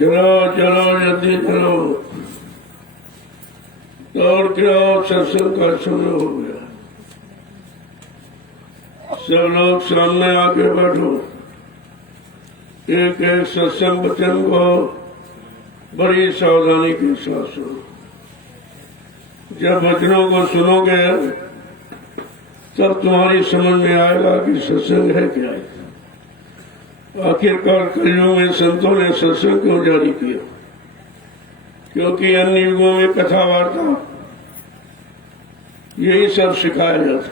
चलो चलो जल्दी चलो, दौड़ के आओ, सत्संग का समय हो गया। सब लोग सामने आके बैठो। एक एक सत्संग वचन को बड़ी सावधानी के साथ सुनो। जब वचनों को सुनोगे तब तुम्हारी समझ में आएगा कि सत्संग है क्या है। आखिरकार कलयुग में संतों ने सत्संग क्यों जारी किया? क्योंकि अन्य युगों में कथा वार्ता यही सब सिखाया जाता,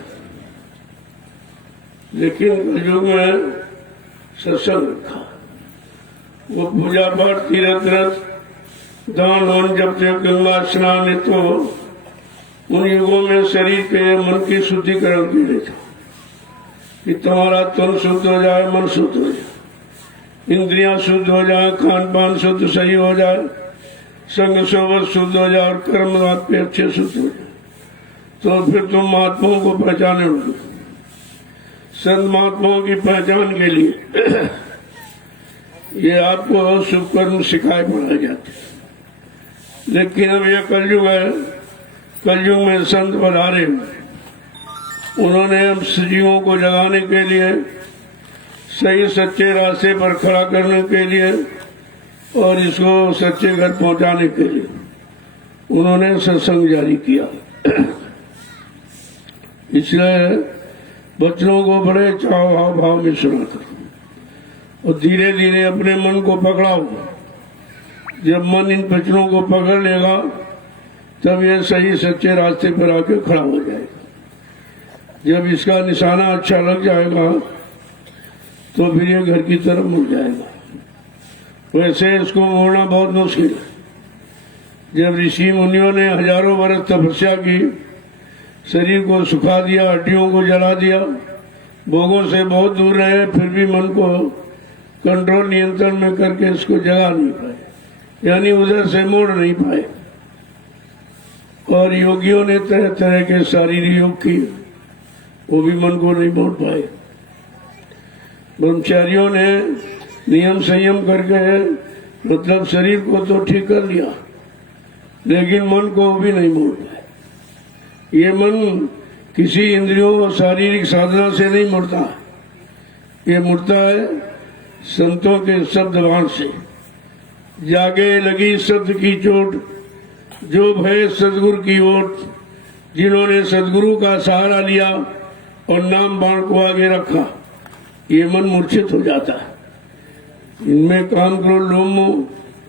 लेकिन कलयुग में सत्संग रखा। वो पूजा पाठ, तीर्थ व्रत, दान वन, जब तक गंगा स्नान तो उन युगों में शरीर के मन की शुद्धिकरण के लिए था कि तुम्हारा तन शुद्ध हो जाए, मन शुद्ध हो जाए, इंद्रियां शुद्ध हो जाए, खान पान शुद्ध सही हो जाए, संग सोबत शुद्ध हो जाए और कर्म आपके अच्छे शुद्ध हो जाए, तो फिर तुम महात्माओं को पहचाने होगे। संत महात्माओं की पहचान के लिए ये आपको शुभ कर्म सिखाए पढ़ाए जाते। लेकिन अब यह कलयुग है, कलयुग में संत पधारे, उन्होंने हम सजीवों को जगाने के लिए, सही सच्चे रास्ते पर खड़ा करने के लिए और इसको सच्चे घर पहुंचाने के लिए उन्होंने सत्संग जारी किया। इसलिए बच्चों को बड़े चाव भाव में सुना था और धीरे धीरे अपने मन को पकड़ाओ। जब मन इन बच्चों को पकड़ लेगा तब ये सही सच्चे रास्ते पर आके खड़ा हो जाएगा। जब इसका निशाना अच्छा लग जाएगा तो फिर ये घर की तरफ मुड़ जाएगा। वैसे इसको मोड़ना बहुत मुश्किल है। जब ऋषि मुनियों ने हजारों वर्ष तपस्या की, शरीर को सुखा दिया, हड्डियों को जला दिया, भोगों से बहुत दूर रहे, फिर भी मन को कंट्रोल नियंत्रण में करके इसको जगा नहीं पाए, यानी उधर से मोड़ नहीं पाए। और योगियों ने तरह तरह के शारीरिक योग किए, वो भी मन को नहीं मोड़ पाए। ब्रह्मचारियों ने नियम संयम करके मतलब शरीर को तो ठीक कर लिया, लेकिन मन को भी नहीं मोड़ पाए। ये मन किसी इंद्रियों और शारीरिक साधना से नहीं मुड़ता, ये मुड़ता है संतों के शब्द वाण से। जागे लगी शब्द की चोट, जो भय सदगुरु की ओट, जिन्होंने सदगुरु का सहारा लिया और नाम बाण को आगे रखा, ये मन मूर्छित हो जाता है। इनमें काम क्रोध लोभ मोह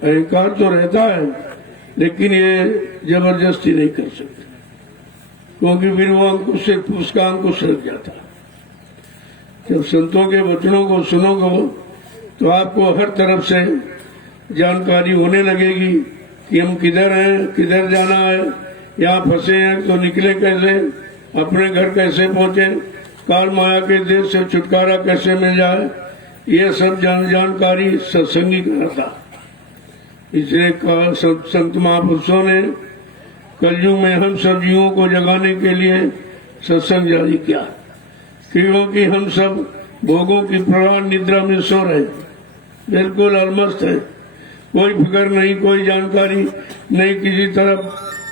अहंकार तो रहता है, लेकिन ये जबरदस्ती नहीं कर सकते, क्योंकि फिर वो अंकुश से उसका अंकुश रख जाता है। जब संतों के वचनों को सुनोगे तो आपको हर तरफ से जानकारी होने लगेगी कि हम किधर हैं, किधर जाना है, यहाँ फंसे हैं तो निकले कैसे, अपने घर कैसे पहुंचे, काल माया के देश से छुटकारा कैसे मिल जाए, ये सब जानकारी सत्संगी कराता। इसलिए संत महापुरुषों ने कलयुग में हम सब जीवों को जगाने के लिए सत्संग जारी किया, क्योंकि हम सब भोगों की प्रगाढ़ निद्रा में सो रहे, बिल्कुल अलमस्त है, कोई फिक्र नहीं, कोई जानकारी नहीं किसी तरफ।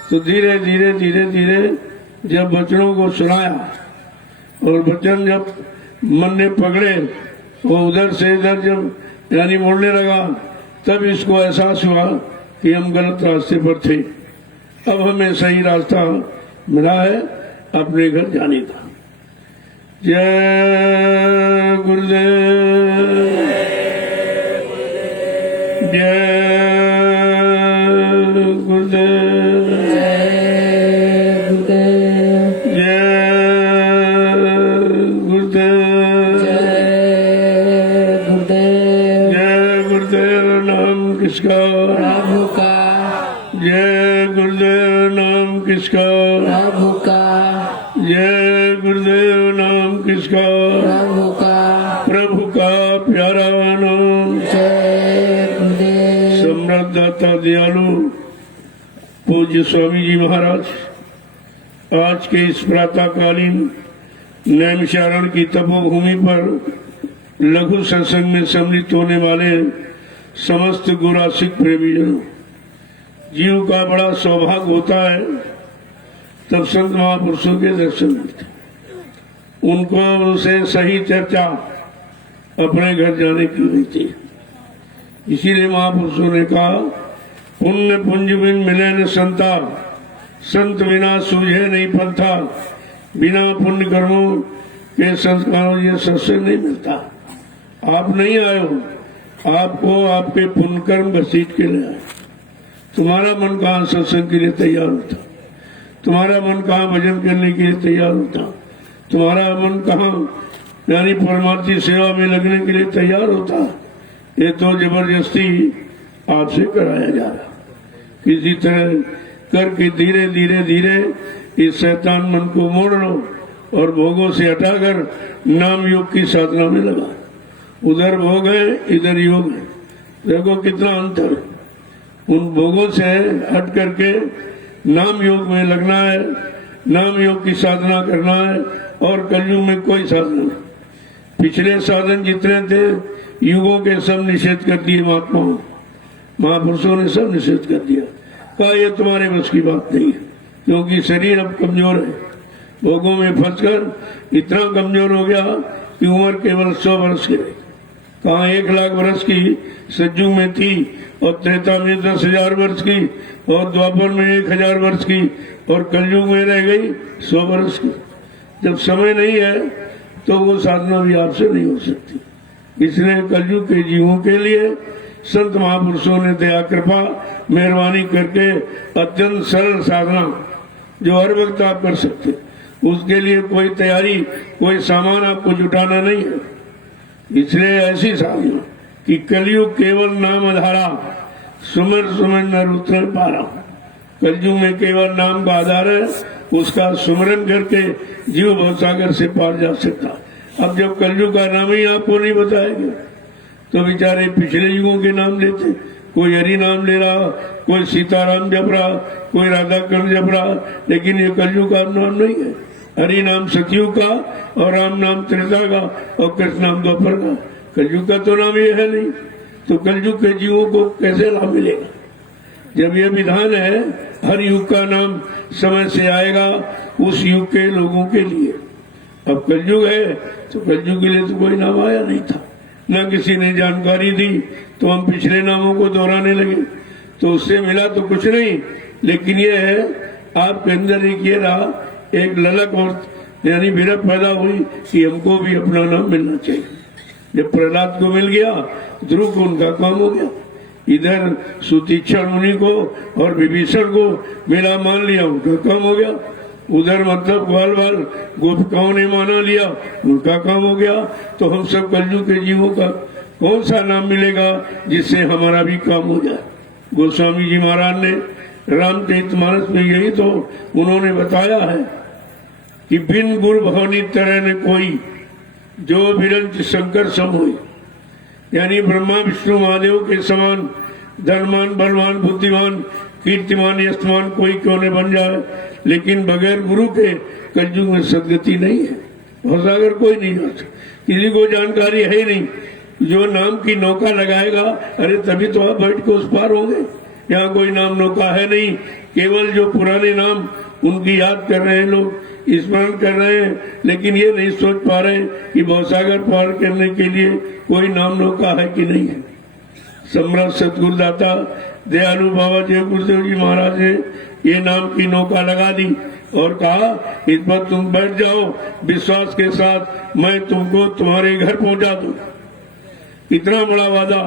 तो धीरे धीरे धीरे धीरे जब वचनों को सुनाया और वचन जब मन ने पकड़े, वो उधर से इधर जब यानी मुड़ने लगा, तब इसको एहसास हुआ कि हम गलत रास्ते पर थे। अब हमें सही रास्ता मिला है अपने घर जाने का। जय गुरुदेव, जय गुरुदेव, जय गुरुदेव, जय गुरुदेव। नाम किसका? प्रभु का। जय गुरुदेव। नाम किसका? प्रभु का। जय गुरुदेव। नाम किसका? प्रभु का। प्रभु का प्यारा नाम। जय गुरुदेव। सम्राटदाता दयालु पूज्य स्वामी जी महाराज, आज के इस प्रातःकालीन नैमिषारण्य की तपोभूमि पर लघु सत्संग में सम्मिलित होने वाले समस्त गुरासिक प्रेमीजनों, जीव का बड़ा सौभाग्य होता है तब संत महापुरुषों के दर्शन मिलते, उनको उनसे सही चर्चा अपने घर जाने की होती है। इसीलिए महापुरुषों ने कहा, पुण्य पुंज बिन मिले न संता, संत बिना सूझे नहीं पंथा, बिना पुण्य कर्मों के संस्कारों ये सत्संग नहीं मिलता। आप नहीं आए हो, आपको आपके पुण्य कर्म घसीट के ले आए। तुम्हारा मन कहाँ सत्संग के लिए तैयार होता, तुम्हारा मन कहाँ भजन करने के लिए तैयार होता, तुम्हारा मन कहाँ यानी परमार्थी सेवा में लगने के लिए तैयार होता। ये तो जबरदस्ती आपसे कराया जा रहा। किसी तरह करके धीरे धीरे धीरे इस शैतान मन को मोड़ लो और भोगों से हटाकर नाम योग की साधना में लगा। उधर भोग है, इधर योग है। देखो कितना अंतर। उन भोगों से हट करके नाम योग में लगना है, नाम योग की साधना करना है। और कलयुग में कोई साधन नहीं। पिछले साधन जितने थे युगों के सब निषेध कर दिए महात्माओं, महापुरुषों ने सब निषेध कर दिया। कहा ये तुम्हारे बस की बात नहीं है, क्योंकि शरीर अब कमजोर है। भोगों में फंसकर इतना कमजोर हो गया कि उम्र केवल 100 वर्ष की रही। कहाँ 1 लाख वर्ष की सज्जू में थी, और त्रेता में 10,000 वर्ष की, और द्वापर में 1,000 वर्ष की, और कलयुग में रह गई 100 वर्ष की। जब समय नहीं है तो वो साधना भी आपसे नहीं हो सकती। इसलिए कलयुग के जीवों के लिए संत महापुरुषों ने दया कृपा मेहरबानी करके अत्यंत सरल साधना जो हर वक्त आप कर सकते, उसके लिए कोई तैयारी, कोई सामान आपको जुटाना नहीं है। इसलिए ऐसी साधना कि कलयुग केवल नाम आधारा, सुमर सुमर नर उतर पारा। कलयुग में केवल नाम का आधार है, उसका सुमरन करके जीव भवसागर से पार जा सकता। अब जब कलयुग का नाम ही आपको नहीं बताएगा तो बेचारे पिछले युगों के नाम लेते। कोई हरि नाम ले रहा, कोई सीताराम जप रहा, कोई राधा कृष्ण जप रहा, लेकिन ये कलयुग का नाम नहीं है। हरि नाम सतयुग का, और राम नाम त्रेता का, और कृष्ण नाम द्वापर का। कलयुग का तो नाम ये है नहीं, तो कलयुग के जीवों को कैसे लाभ मिलेगा? जब ये विधान है हर युग का नाम समय से आएगा उस युग के लोगों के लिए। अब कलयुग है तो कलयुग के लिए तो कोई नाम आया नहीं था, न किसी ने जानकारी दी, तो हम पिछले नामों को दोहराने लगे, तो उससे मिला तो कुछ नहीं। लेकिन ये है आपके अंदर एक ये रहा, एक ललक और यानी विरह पैदा हुई कि हमको भी अपना नाम मिलना चाहिए। जब प्रहलाद को मिल गया, ध्रुव को उनका काम हो गया। इधर सुतीक्षण मुनि को और विभीषण को मेरा मान लिया, उनका काम हो गया। उधर मतलब ग्वाल बाल गोपिकाओं ने माना लिया, उनका काम हो गया। तो हम सब कलयुग के जीवों का कौन सा नाम मिलेगा जिससे हमारा भी काम हो जाए? गोस्वामी जी महाराज ने रामचरितमानस में यही तो उन्होंने बताया है कि बिन गुरु भवनी तरह ने कोई, जो विरंच शंकर सम हुई। यानी ब्रह्मा विष्णु महादेव के समान धनवान बलवान बुद्धिमान कीर्तिमान यशमान कोई क्यों न बन जाए, लेकिन बगैर गुरु के कलयुग में सदगति नहीं है। भवसागर कोई नहीं जाता, किसी को जानकारी है ही नहीं। जो नाम की नौका लगाएगा, अरे तभी तो आप बैठ के उस पार होंगे। यहाँ कोई नाम नौका है नहीं, केवल जो पुराने नाम उनकी याद कर रहे हैं लोग, स्मरण कर रहे हैं, लेकिन ये नहीं सोच पा रहे कि भवसागर पार करने के लिए कोई नाम नौका है कि नहीं है। सम्राट सतगुरुदाता दयालु बाबा जय गुरुदेव जी महाराज ने ये नाम की नौका लगा दी और कहा, इस पर तुम बैठ जाओ विश्वास के साथ, मैं तुमको तुम्हारे घर पहुंचा दूं। इतना बड़ा वादा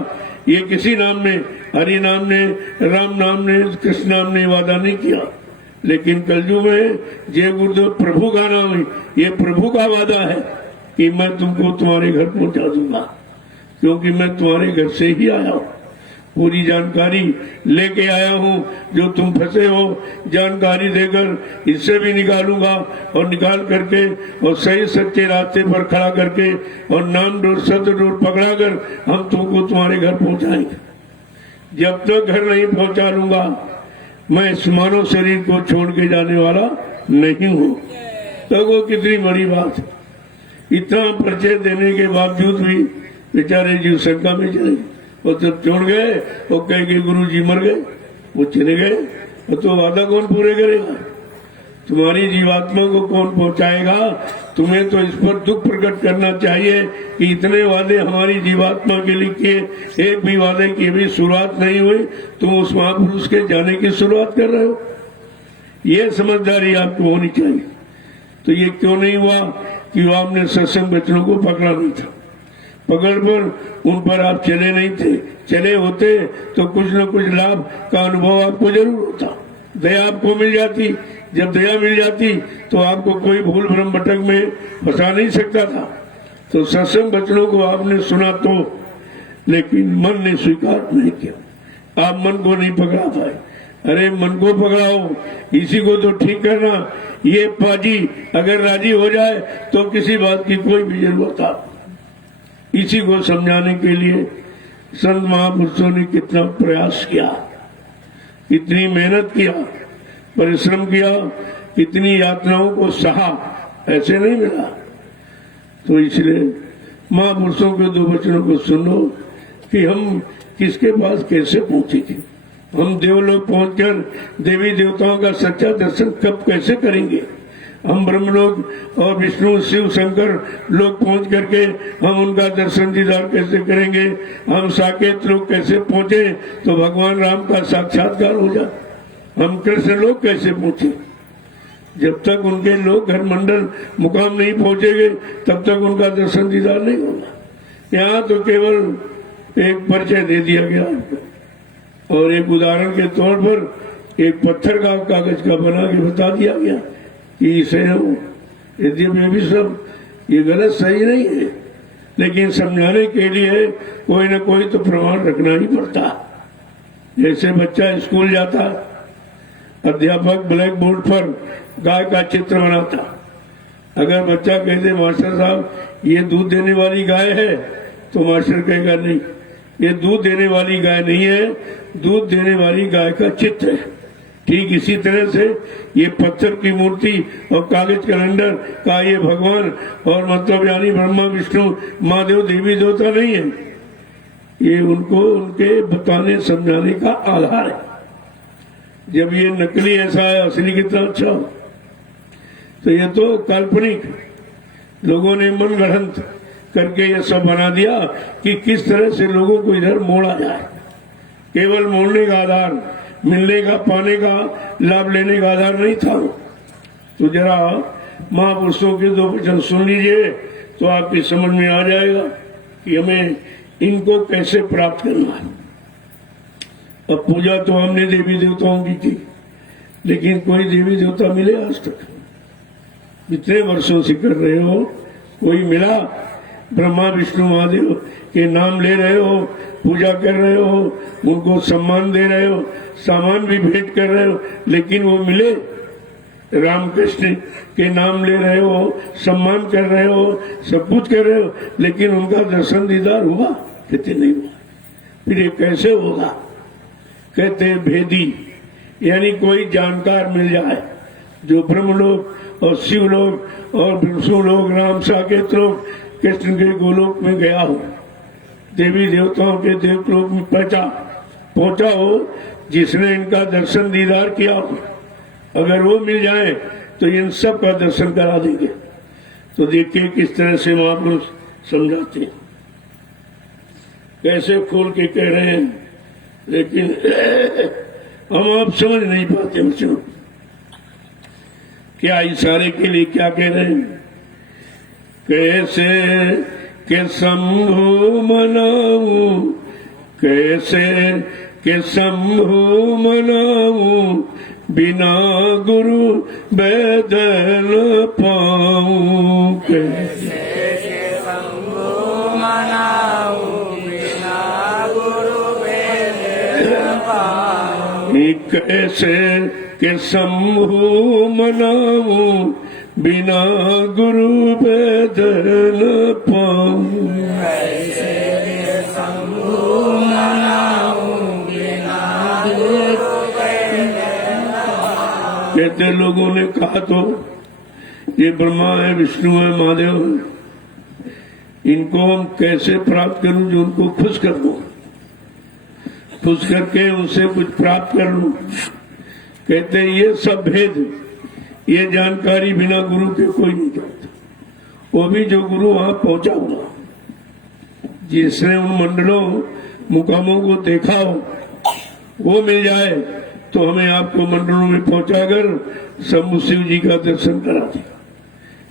ये किसी नाम ने, हरि नाम ने, राम नाम ने, कृष्ण नाम ने वादा नहीं किया। लेकिन कलयुग में जय गुरुदेव प्रभु का नाम है, ये प्रभु का वादा है कि मैं तुमको तुम्हारे घर पहुंचा दूंगा, क्योंकि मैं तुम्हारे घर से ही आया हूँ। पूरी जानकारी लेके आया हूँ, जो तुम फंसे हो जानकारी देकर इससे भी निकालूंगा, और निकाल करके और सही सच्चे रास्ते पर खड़ा करके और नाम डोर सत्य डोर पकड़ा कर हम तुमको तुम्हारे घर पहुंचाएंगे। जब तक घर नहीं पहुंचा लूंगा मैं इस मानव शरीर को छोड़ के जाने वाला नहीं हूँ। तो वो कितनी बड़ी बात है। इतना परिचय देने के बावजूद भी बेचारे जीव शंका में चले। और जब छोड़ गए वो कह के गुरु जी मर गए, वो चले गए, तो वादा कौन पूरे करेगा? तुम्हारी जीवात्मा को कौन पहुंचाएगा? तुम्हें तो इस पर दुख प्रकट करना चाहिए कि इतने वादे हमारी जीवात्मा के लिए किए, एक भी वादे की भी शुरुआत नहीं हुई, तुम उस महापुरुष के जाने की शुरुआत कर रहे हो। ये समझदारी आपको होनी चाहिए। तो ये क्यों नहीं हुआ कि आपने सत्संग वचनों को पकड़ा नहीं था? पकड़ पर उन पर आप चले नहीं थे। चले होते तो कुछ न कुछ लाभ का अनुभव आपको जरूर होता, दया आपको मिल जाती। जब दया मिल जाती तो आपको कोई भूल भ्रम भटक में फंसा नहीं सकता था। तो सत्संग वचनों को आपने सुना तो, लेकिन मन ने स्वीकार नहीं किया, आप मन को नहीं पकड़ा पाए। अरे मन को पकड़ाओ, इसी को तो ठीक करना। ये पाजी अगर राजी हो जाए तो किसी बात की कोई भी जरूरत आप। इसी को समझाने के लिए संत महापुरुषों ने कितना प्रयास किया, इतनी मेहनत किया, परिश्रम किया, इतनी यातनाओं को सहा, ऐसे नहीं मिला। तो इसलिए महापुरुषों के दो वचनों को सुनो कि हम किसके पास कैसे पहुंचेंगे। हम देवलोक पहुंचकर देवी देवताओं का सच्चा दर्शन कब कैसे करेंगे? हम ब्रह्मलोक और विष्णु शिव शंकर लोग पहुंच करके हम उनका दर्शन दीदार कैसे करेंगे? हम साकेत लोग कैसे पहुंचे तो भगवान राम का साक्षात्कार हो जाए? हम कृष्ण लोग कैसे पहुंचे? जब तक उनके लोग घर मंडल मुकाम नहीं पहुंचेंगे तब तक उनका दर्शन दीदार नहीं होगा। यहाँ तो केवल एक परिचय दे दिया गया आपको, और एक उदाहरण के तौर पर एक पत्थर का कागज का बना के बता दिया गया कि इसे हो। यद्यपि भी सब ये गलत सही नहीं है, लेकिन समझाने के लिए कोई न कोई तो प्रमाण रखना ही पड़ता। जैसे बच्चा स्कूल जाता, अध्यापक ब्लैक बोर्ड पर गाय का चित्र बनाता। अगर बच्चा कहते मास्टर साहब ये दूध देने वाली गाय है, तो मास्टर कहेगा नहीं, ये दूध देने वाली गाय नहीं है, दूध देने वाली गाय का चित्र है। ठीक इसी तरह से ये पत्थर की मूर्ति और कागज कैलेंडर का ये भगवान और मतलब यानी ब्रह्मा विष्णु महादेव देवी देवता नहीं है, ये उनको उनके बताने समझाने का आधार है। जब ये नकली ऐसा है, असली कितना अच्छा हो। तो ये तो काल्पनिक लोगों ने मन गढ़ंत करके ये सब बना दिया कि किस तरह से लोगों को इधर मोड़ा जाए। केवल मोड़ने का आधार, मिलने का, पाने का, लाभ लेने का आधार नहीं था। तो जरा महापुरुषों के दो वचन सुन लीजिए तो आपकी समझ में आ जाएगा कि हमें इनको कैसे प्राप्त करना है। अब पूजा तो हमने देवी देवताओं की की, लेकिन कोई देवी देवता मिले आज तक? इतने वर्षों से कर रहे हो, कोई मिला? ब्रह्मा विष्णु महादेव के नाम ले रहे हो, पूजा कर रहे हो, उनको सम्मान दे रहे हो, सामान भी भेंट कर रहे हो, लेकिन वो मिले? रामकृष्ण के नाम ले रहे हो, सम्मान कर रहे हो, सब कुछ कर रहे हो, लेकिन उनका दर्शन दीदार हुआ? कहते नहीं हुआ। फिर ये कैसे होगा? कहते भेदी, यानी कोई जानकार मिल जाए जो ब्रह्मलोक और शिवलोक और विष्णु लोक, राम साकेत लोक, कृष्ण के गोलोक में गया हो, देवी देवताओं के देवलोक में पहुंचा हो, जिसने इनका दर्शन दीदार किया हो। अगर वो मिल जाए तो इन सब का दर्शन करा देंगे। तो देखिए किस तरह से महापुरुष समझाते हैं, कैसे खोल के कह रहे हैं, लेकिन हम आप समझ नहीं पाते बच्चों क्या इशारे के लिए क्या कह रहे हैं। कैसे के शंभु मनाऊं, कैसे के शंभु मनाऊं, बिना गुरु वेद न पाऊं। कैसे के शंभु मनाऊं, बिना गुरु वेद न पाऊं। कैसे के शंभु मनाऊं, बिना गुरु वेद न पाऊं। कैसे के शंभु मनाऊं, बिना गुरु वेद न पाऊं। कहते लोगों ने कहा तो ये ब्रह्मा है, विष्णु है, महादेव है, इनको हम कैसे प्राप्त करूं जो उनको खुश कर दूं। पूछ करके उनसे कुछ प्राप्त कर लूं। कहते हैं ये सब भेद, ये जानकारी बिना गुरु के कोई नहीं जानता। वो भी जो गुरु वहां पहुंचा हुआ, जिसने उन मंडलों मुकामों को देखा हो, वो मिल जाए तो हमें आपको मंडलों में पहुंचाकर शंभु शिव जी का दर्शन करा देगा,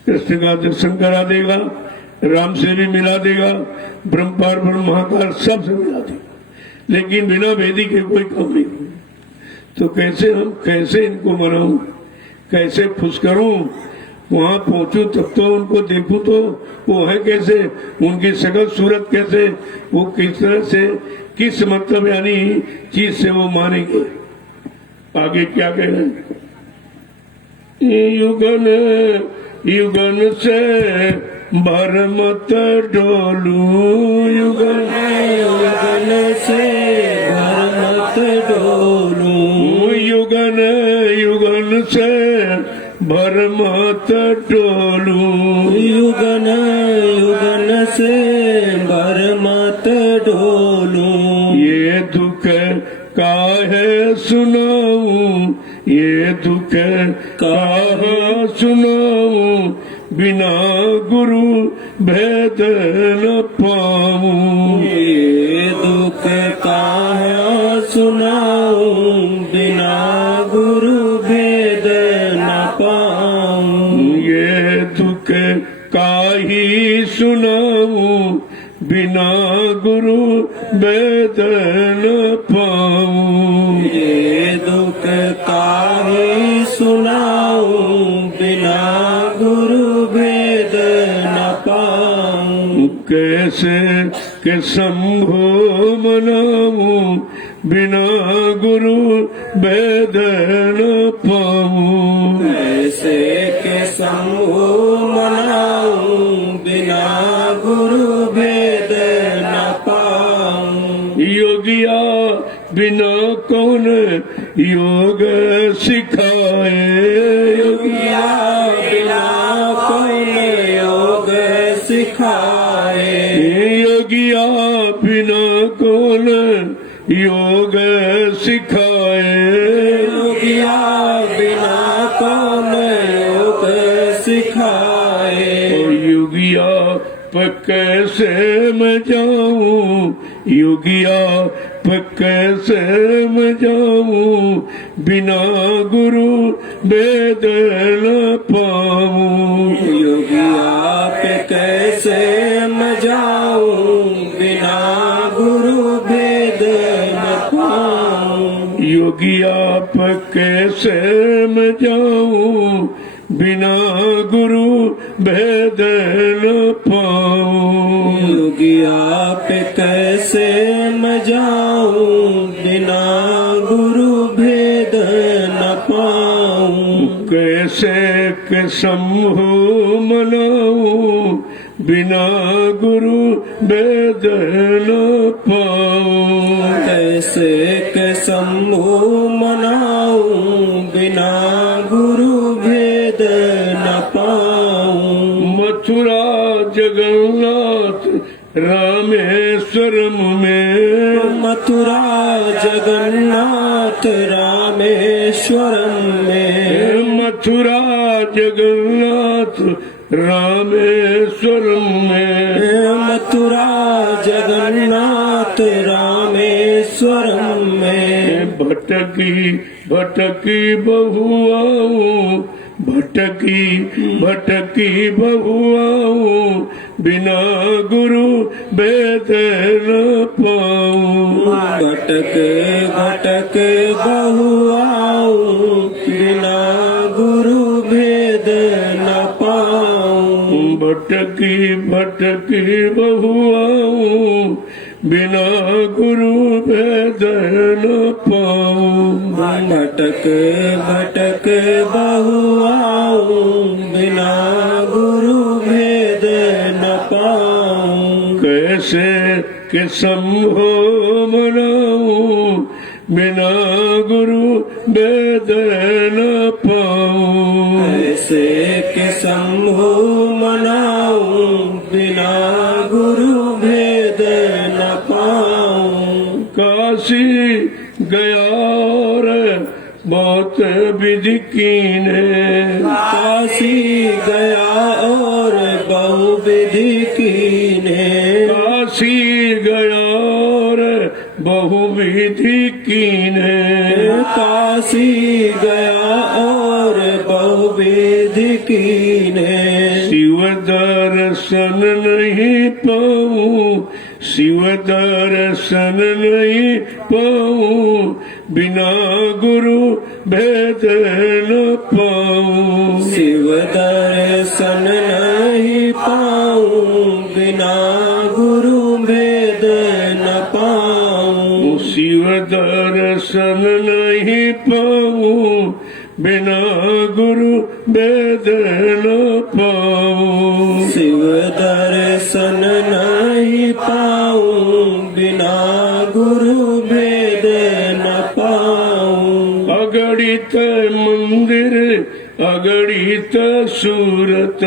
कृष्ण का दर्शन करा देगा, राम से भी मिला देगा, ब्रह्मपार ब्रह्म महाकाल सब से मिला देगा। लेकिन बिना वेदी के कोई काम नहीं होगा। तो कैसे इनको मनाऊं, कैसे खुश करूं? वहां पहुंचू तब तो उनको देखूं तो वो है कैसे, उनकी शकल सूरत कैसे, वो किस तरह से, किस मतलब यानी चीज से वो मानेंगे। आगे क्या कह रहे हैं? युगन युगन से भर मत डोलू, युगन युगन से भर मत डोलू, युगन युगन से भर मत डोलू, युगन युगन से भर मत डोलू। ये दुख काहे सुनाऊं, ये दुख काहे सुनाऊं, बिना गुरु भेद न पाऊं। ये दुख काहे सुनाऊं, बिना गुरु भेद न पाऊं। ये दुख काही सुनाऊं, बिना गुरु भेद न पाऊं। ये दुख काहे सुनाऊं, बिना गुरु भेद न पाऊं। कैसे के शंभो मनाऊं, बिना गुरु भेद न पाऊं। कैसे के शंभो मनाऊं, बिना गुरु भेद न पाऊं। योगिया बिना कौन योग सिखाए, योगिया बिना कौन योग सिखाए। योगिया बिना कौन योग सिखाए। योगिया बिना कौन योग सिखाए। योगिया पर कैसे मैं जाऊं, योगिया पर कैसे मैं जाऊं, बिना गुरु भेद न पाऊं। योगिया पे कैसे मैं जाऊं, बिना गुरु भेद न पाऊं। योगिया पर कैसे मैं जाऊं, बिना गुरु भेद न पाऊं। योगिया पे कैसे मैं जाऊं, बिना गुरु भेद न पाऊं। कैसे के शंभु मनाऊं, बिना गुरु भेद न पाऊं। कैसे के शंभु मनाऊं, बिना गुरु भेद न पाऊं। मथुरा जगन्नाथ रामेश्वरम में, मथुरा जगन्नाथ रामेश्वरम में। मथुरा जगन्नाथ रामेश्वरम में। मथुरा जगन्नाथ रामेश्वरम में। भटकी भटकी बहुआऊं, भटकी भटकी बहुआऊं, बिना गुरु भेद न पाऊं। भटक भटक बहुआऊं, बिना गुरु भेद न पाऊं। भटकी भटकी बहुआऊं, बिना गुरु भेद न पाऊं। भटक भटक बहुआऊं, बिना गुरु भेद न पाऊं। कैसे के शंभो मनाऊं, बिना गुरु भेद न पाऊं। कैसे के शंभु मनाऊं, बिना गुरु भेद न पाऊं। काशी बहुत विधि कीने। काशी गया और बहुविधि कीने। काशी गया और बहुविधि कीने। काशी गया और बहुविधि कीने। शिव दर्शन नहीं पाऊं, शिव दर्शन नहीं पाऊं, बिना गुरु भेद न पाऊं। शिव दर्शन नहीं पाऊं, बिना गुरु भेद न पाऊं। शिव दर्शन नहीं पाऊं, बिना गुरु भेद न पाऊं। शिव दर्शन नहीं पाऊं, बिना गुरु भेद न पाऊं। अगणित मंदिर अगणित सूरत।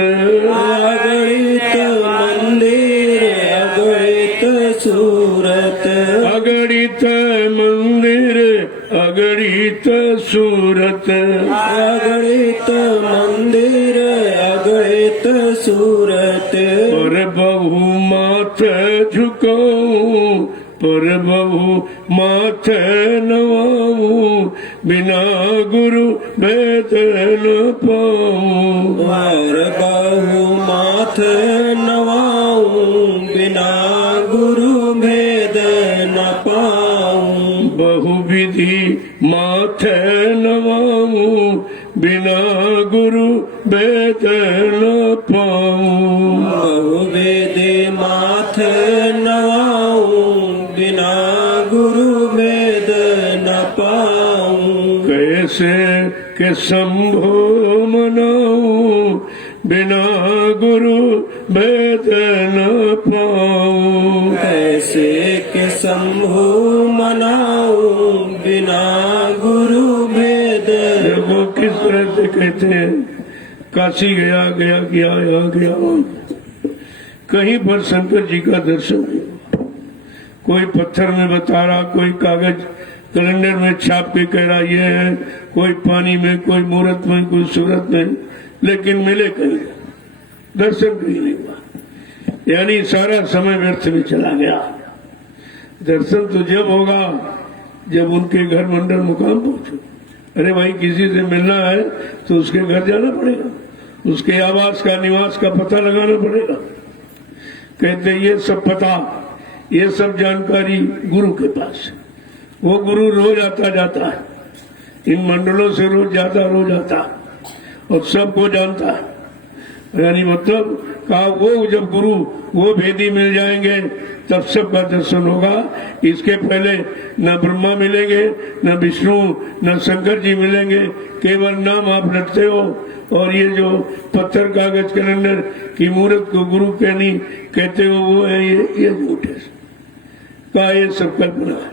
अगणित मंदिर अगणित सूरत। अगणित मंदिर अगणित सूरत। अगणित मंदिर अगणित सूरत। पर बहु माथ झुकाऊं, पर बहु माथ नवाऊं, बिना गुरु भेद न पाऊं। पर बहु माथ नवाऊं, बिना गुरु भेद न पाऊं। बहुविधि माथ नवाऊं, बिना गुरु भेद न पाऊं। बहुविधि माथ नवाऊं, बिना गुरु भेद न पाऊं। कैसे के शंभो मनाऊं, बिना गुरु भेद न पाऊं। कैसे के शंभु मनाऊं, बिना गुरु भेद। देखो किस तरह से कहते हैं, काशी गया गया गया यहाँ गया वहाँ। कहीं पर शंकर जी का दर्शन नहीं। कोई पत्थर में बता रहा, कोई कागज कैलेंडर में छाप के कह रहा ये है, कोई पानी में, कोई मूर्त में, कोई सूरत में, लेकिन मिले कहीं दर्शन कहीं नहीं हुआ। यानी सारा समय व्यर्थ में चला गया। दर्शन तो जब होगा जब उनके घर मंडल मुकाम पहुंचो। अरे भाई किसी से मिलना है तो उसके घर जाना पड़ेगा, उसके आवास का निवास का पता लगाना पड़ेगा। कहते ये सब पता, ये सब जानकारी गुरु के पास है। वो गुरु रोज आता जाता है, इन मंडलों से रोज जाता रोज आता और सबको जानता है। यानी मतलब कहा वो जब गुरु वो भेदी मिल जाएंगे तब सबका दर्शन होगा। इसके पहले न ब्रह्मा मिलेंगे, न विष्णु, न शंकर जी मिलेंगे। केवल नाम आप रखते हो और ये जो पत्थर कागज कैलेंडर की मूर्त को गुरु कहते हो वो है, ये झूठ है। कहा ये सब कल्पना है,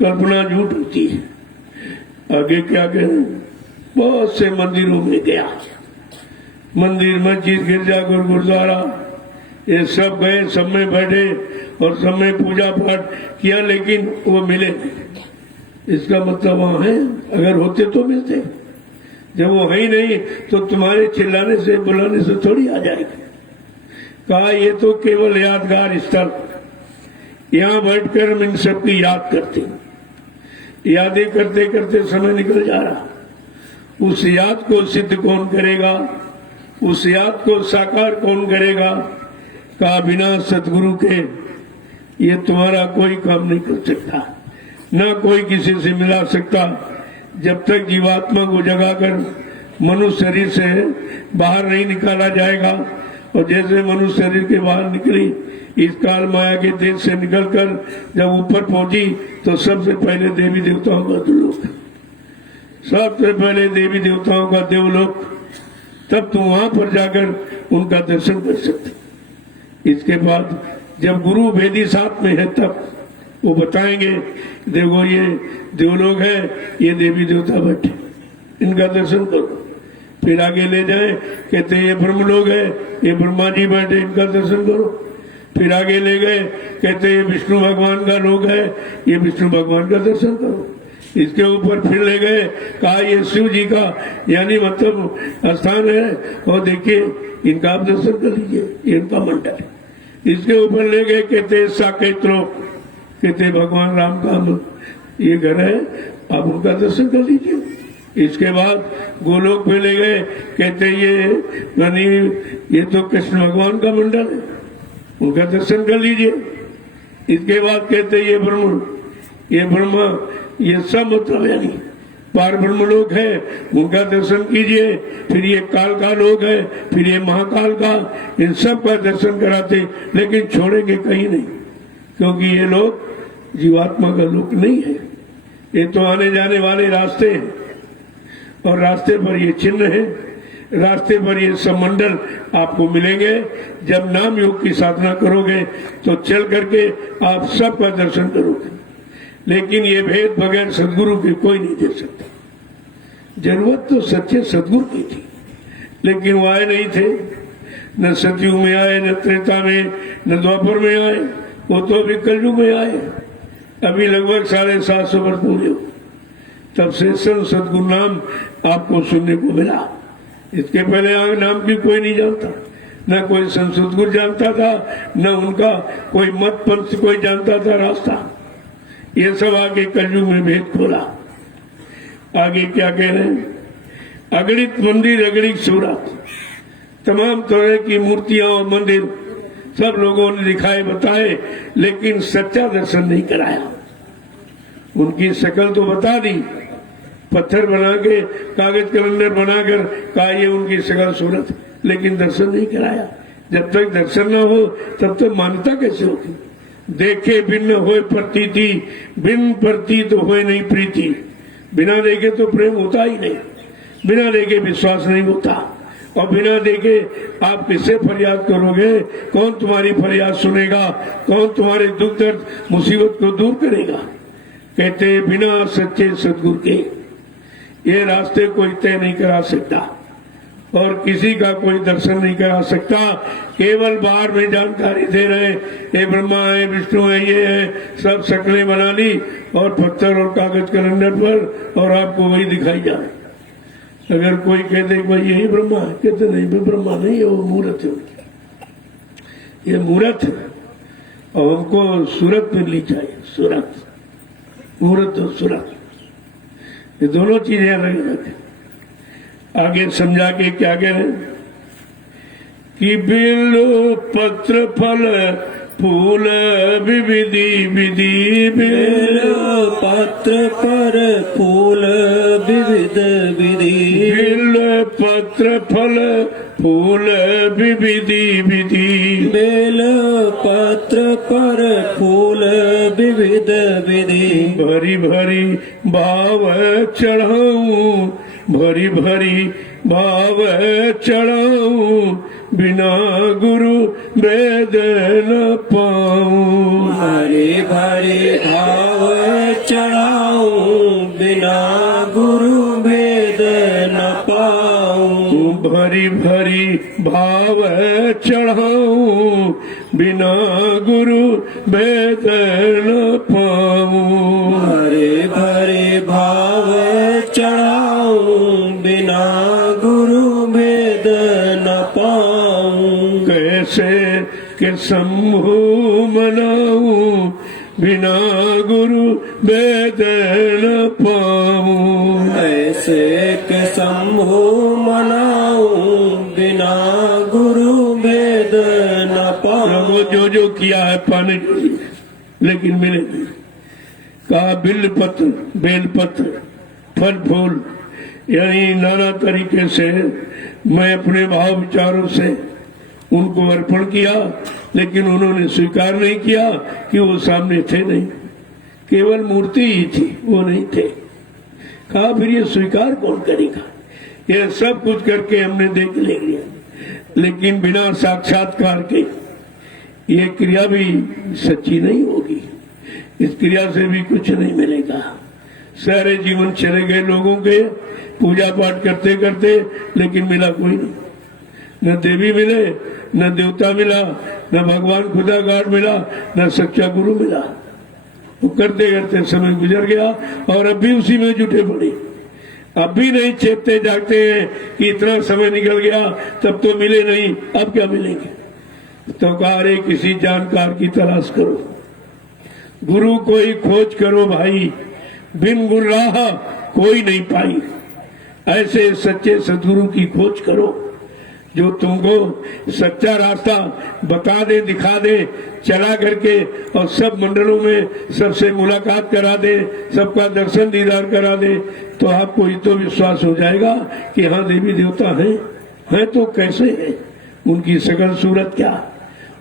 कल्पना झूठ होती है। आगे क्या कहूं, बहुत से मंदिरों में गया, मंदिर मस्जिद गिरजाघर गुरुद्वारा ये सब गए, सब में बैठे और सब में पूजा पाठ किया, लेकिन वो मिले नहीं। इसका मतलब वहां है, अगर होते तो मिलते। जब वो है ही नहीं तो तुम्हारे चिल्लाने से बुलाने से थोड़ी आ जाएगी। कहा ये तो केवल यादगार स्थल, यहाँ बैठकर हम इन सबकी याद करते, यादें करते करते समय निकल जा रहा। उस याद को सिद्ध कौन करेगा, उस याद को साकार कौन करेगा। कहा बिना सतगुरु के ये तुम्हारा कोई काम नहीं कर सकता, न कोई किसी से मिला सकता। जब तक जीवात्मा को जगाकर मनुष्य शरीर से बाहर नहीं निकाला जाएगा। और जैसे मनुष्य शरीर के बाहर निकली, इस काल माया के देश से निकलकर जब ऊपर पहुंची तो सबसे पहले देवी देवताओं का देवलोक, सबसे पहले देवी देवताओं का देवलोक। तब तो वहां पर जाकर उनका दर्शन कर सकते। इसके बाद जब गुरु भेदी साथ में है तब वो बताएंगे, देखो ये देवलोक है, ये देवी देवता बैठे, इनका दर्शन करो। फिर आगे ले जाए, कहते ये ब्रह्मलोक है, ये ब्रह्मा जी बैठे, इनका दर्शन करो। फिर आगे ले गए, कहते ये विष्णु भगवान का लोक है, ये विष्णु भगवान का दर्शन करो। इसके ऊपर फिर ले गए, कहा ये शिव जी का यानी मतलब स्थान है, और देखिए इनका आप दर्शन कर लीजिए, ये इनका मंदिर है। इसके ऊपर ले गए, कहते साकेत लोक, कहते भगवान राम का ये घर है, आप उनका दर्शन कर लीजिए। इसके बाद गोलोक में ले गए, कहते ये यानी ये तो कृष्ण भगवान का मंडल है, उनका दर्शन कर लीजिए। इसके बाद कहते ये ब्रह्मा ये सब मतलब यानी पार ब्रह्म लोक है, उनका दर्शन कीजिए। फिर ये काल का लोक है, फिर ये महाकाल का, इन सब का दर्शन कराते, लेकिन छोड़ेंगे कहीं नहीं, क्योंकि ये लोग जीवात्मा का लोक नहीं है, ये तो आने जाने वाले रास्ते हैं, और रास्ते पर ये चिन्ह है, रास्ते पर ये सब मंडल आपको मिलेंगे। जब नाम योग की साधना करोगे तो चल करके आप सबका दर्शन करोगे, लेकिन ये भेद बगैर सदगुरु के कोई नहीं दे सकता। जरूरत तो सच्चे सदगुरु की थी, लेकिन वो आए नहीं थे, न सतयुग में आए, न त्रेता में, न द्वापर में आए, वो तो अभी कलयुग में आए, अभी लगभग 750 वर्ष पूरे हो, तब से सदगुरु नाम आपको सुनने को मिला। इसके पहले नाम भी कोई नहीं जानता, न कोई सदगुरु जानता था, न उनका कोई मत पंथ कोई जानता था रास्ता। ये सब आगे कलयुग में भेद खोला। आगे क्या कह रहे हैं, अगणित मंदिर अगणित सूरत, तमाम तरह की मूर्तियां और मंदिर सब लोगों ने दिखाए बताए, लेकिन सच्चा दर्शन नहीं कराया। उनकी शक्ल तो बता दी, पत्थर बना के कागज कैलेंडर बनाकर कहा ये उनकी शक्ल सूरत, लेकिन दर्शन नहीं कराया। जब तक दर्शन न हो तब तक मान्यता कैसे होगी। देखे बिन होए प्रतीति, बिन प्रतीत होए नहीं प्रीति। बिना देखे तो प्रेम होता ही नहीं, बिना देखे विश्वास नहीं होता, और बिना देखे आप किससे फरियाद करोगे, कौन तुम्हारी फरियाद सुनेगा, कौन तुम्हारे दुख दर्द मुसीबत को दूर करेगा। कहते बिना सच्चे सदगुरु के ये रास्ते कोई तय नहीं करा सकता, और किसी का कोई दर्शन नहीं करा सकता। केवल बाहर में जानकारी दे रहे, ये ब्रह्मा है, विष्णु है, ये है, सब शक्लें बना ली और पत्थर और कागज कैलेंडर पर, और आपको वही दिखाई जा रही। अगर कोई कह दे भाई यही ब्रह्मा है, कहते नहीं भी ब्रह्मा नहीं है, वो मूर्त है उनकी, ये मूर्त है, और हमको सूरत मिलनी चाहिए। सूरत, मूर्त और सूरत, ये दोनों चीजें अलग अलग है। आगे समझा के क्या कह रहे हैं कि बिल पत्र फल फूल विविधि विधि, बेल पत्र पर फूल विविध विधि, बिल पत्र फल फूल विविधि विधि, बेल पत्र पर फूल विविध विधि, भरी भरी भाव चढ़ाऊं, भरी भरी भाव चढ़ाऊं, बिना गुरु वेद न पाऊं। भरे भरे भाव चढ़ाऊं, बिना गुरु वेद न पाऊं। भरी भरी भाव चढ़ाऊं, बिना गुरु वेद न पाऊं। भरे भरे भाव चढ़ाऊं, बिना गुरु वेद न पाऊं। कैसे के शंभु मनाऊं, बिना गुरु वेद न पाऊं। ऐसे के शंभु मनाऊं, बिना गुरु वेद न पाऊं। वो जो जो किया है पाने के लिए, लेकिन मिले नहीं। कहा बिल पत्र, बेल पत्र, फल फूल, यानी नाना तरीके से मैं अपने भाव विचारों से उनको अर्पण किया, लेकिन उन्होंने स्वीकार नहीं किया कि वो सामने थे नहीं, केवल मूर्ति ही थी, वो नहीं थे। कहा फिर ये स्वीकार कौन करेगा, ये सब कुछ करके हमने देख ले लिया, लेकिन बिना साक्षात्कार के ये क्रिया भी सच्ची नहीं होगी, इस क्रिया से भी कुछ नहीं मिलेगा। सारे जीवन चले गए लोगों के पूजा पाठ करते करते, लेकिन मिला कोई नहीं, न देवी मिले, न देवता मिला, न भगवान खुदा गाड मिला, न सच्चा गुरु मिला। वो करते करते समय गुजर गया और अब भी उसी में जुटे पड़े। अब भी नहीं चेतते जागते हैं कि इतना समय निकल गया, तब तो मिले नहीं, अब क्या मिलेंगे। तो कहा अरे किसी जानकार की तलाश करो, गुरु कोई खोज करो भाई, बिन गुरु राह कोई नहीं पाई। ऐसे सच्चे सदगुरु की खोज करो जो तुमको सच्चा रास्ता बता दे, दिखा दे, चला करके और सब मंडलों में सबसे मुलाकात करा दे, सबका दर्शन दीदार करा दे, तो आपको ये तो विश्वास हो जाएगा कि हाँ देवी देवता हैं तो कैसे हैं, उनकी शकल सूरत क्या,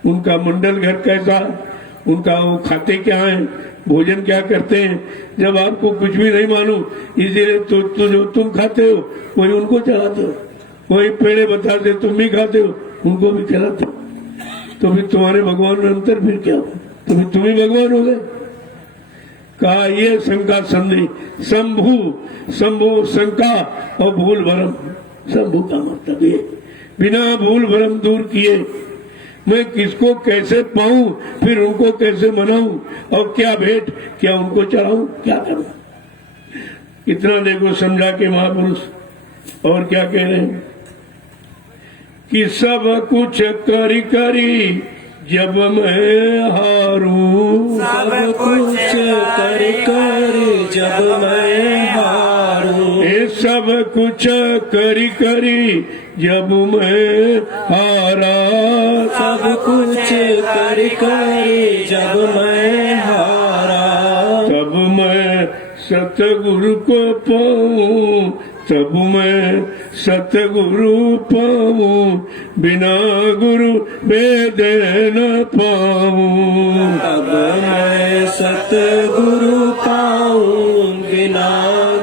उनका मंडल घर कैसा, उनका वो खाते क्या है, भोजन क्या करते हैं। जब आपको कुछ भी नहीं मालूम, इसलिए तो जो तुम खाते हो वही उनको चलाते हो, वही पेड़े बताते तुम भी खाते हो, उनको भी खिलाते हो, तो फिर तुम्हारे भगवान में अंतर फिर क्या हो, तो फिर तुम ही भगवान हो गए। कहा ये शंका संदेह, शंभु शंका और भूल भरम। शंभु का मतलब ये बिना भूल भरम दूर किए मैं किसको कैसे पाऊं, फिर उनको कैसे मनाऊं, और क्या भेंट, क्या उनको चढ़ाऊं, क्या करूं। इतना देखो समझा के महापुरुष। और क्या कह रहे हैं कि सब कुछ करी करी जब मैं हारूं, सब कुछ करी करी जब मैं हारूं, ये सब कुछ करी करी जब मैं हारा, सब कुछ करी करी जब मैं हारा, तब मैं सतगुरु को पाऊं, तब मैं सतगुरु पाऊं, बिना गुरु वेद न पाऊं। तब मैं सतगुरु पाऊं, बिना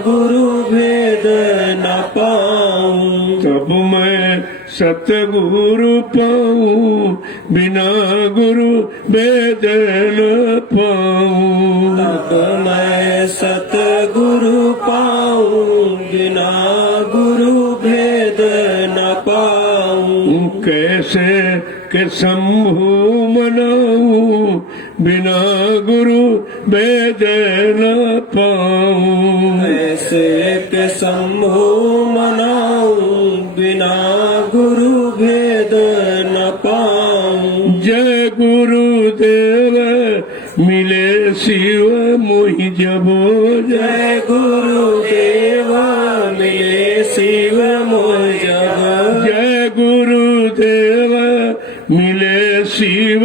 गुरु भेद न पाऊं। तब मैं सतगुरु पाऊं, बिना गुरु वेद न पाऊं। तब मैं सतगुरु पाऊं, बिना गुरु भेद न पाऊं। कैसे के शंभु मनाऊं, बिना गुरु वेद न पाऊं। ऐसे के शंभु मनाऊं, बिना गुरु भेद न पाऊं। जय गुरुदेव मिले शिव मोहि जबो, जय गुरुदेव मिले शिव मोहि जब, जय गुरुदेव मिले शिव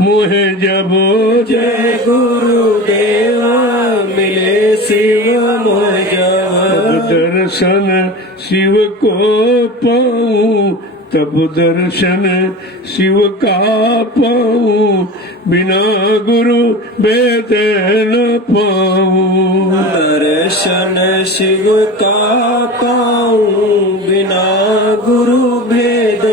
मोहे जबो, जय गुरुदेव मिले शिव मोहि जब। दर्शन शिव को पाऊं, तब दर्शन शिव का पाऊं, बिना गुरु वेद न पाऊं। दर्शन शिव का पाऊं, बिना गुरु भेद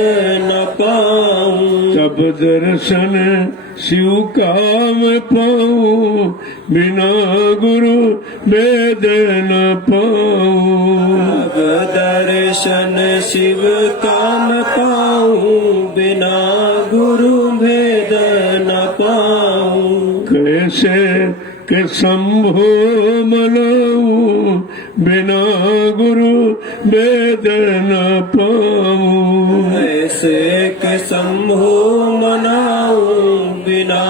न पाऊं। तब दर्शन शिव का मैं पाऊं, बिना गुरु वेद न पाऊं। अब दर्शन शिव का मैं पाऊं, बिना गुरु भेद न पाऊं। कैसे के शंभो मनाऊं, बिना गुरु वेद न पाऊं। ऐसे के शंभु मनाऊं, बिना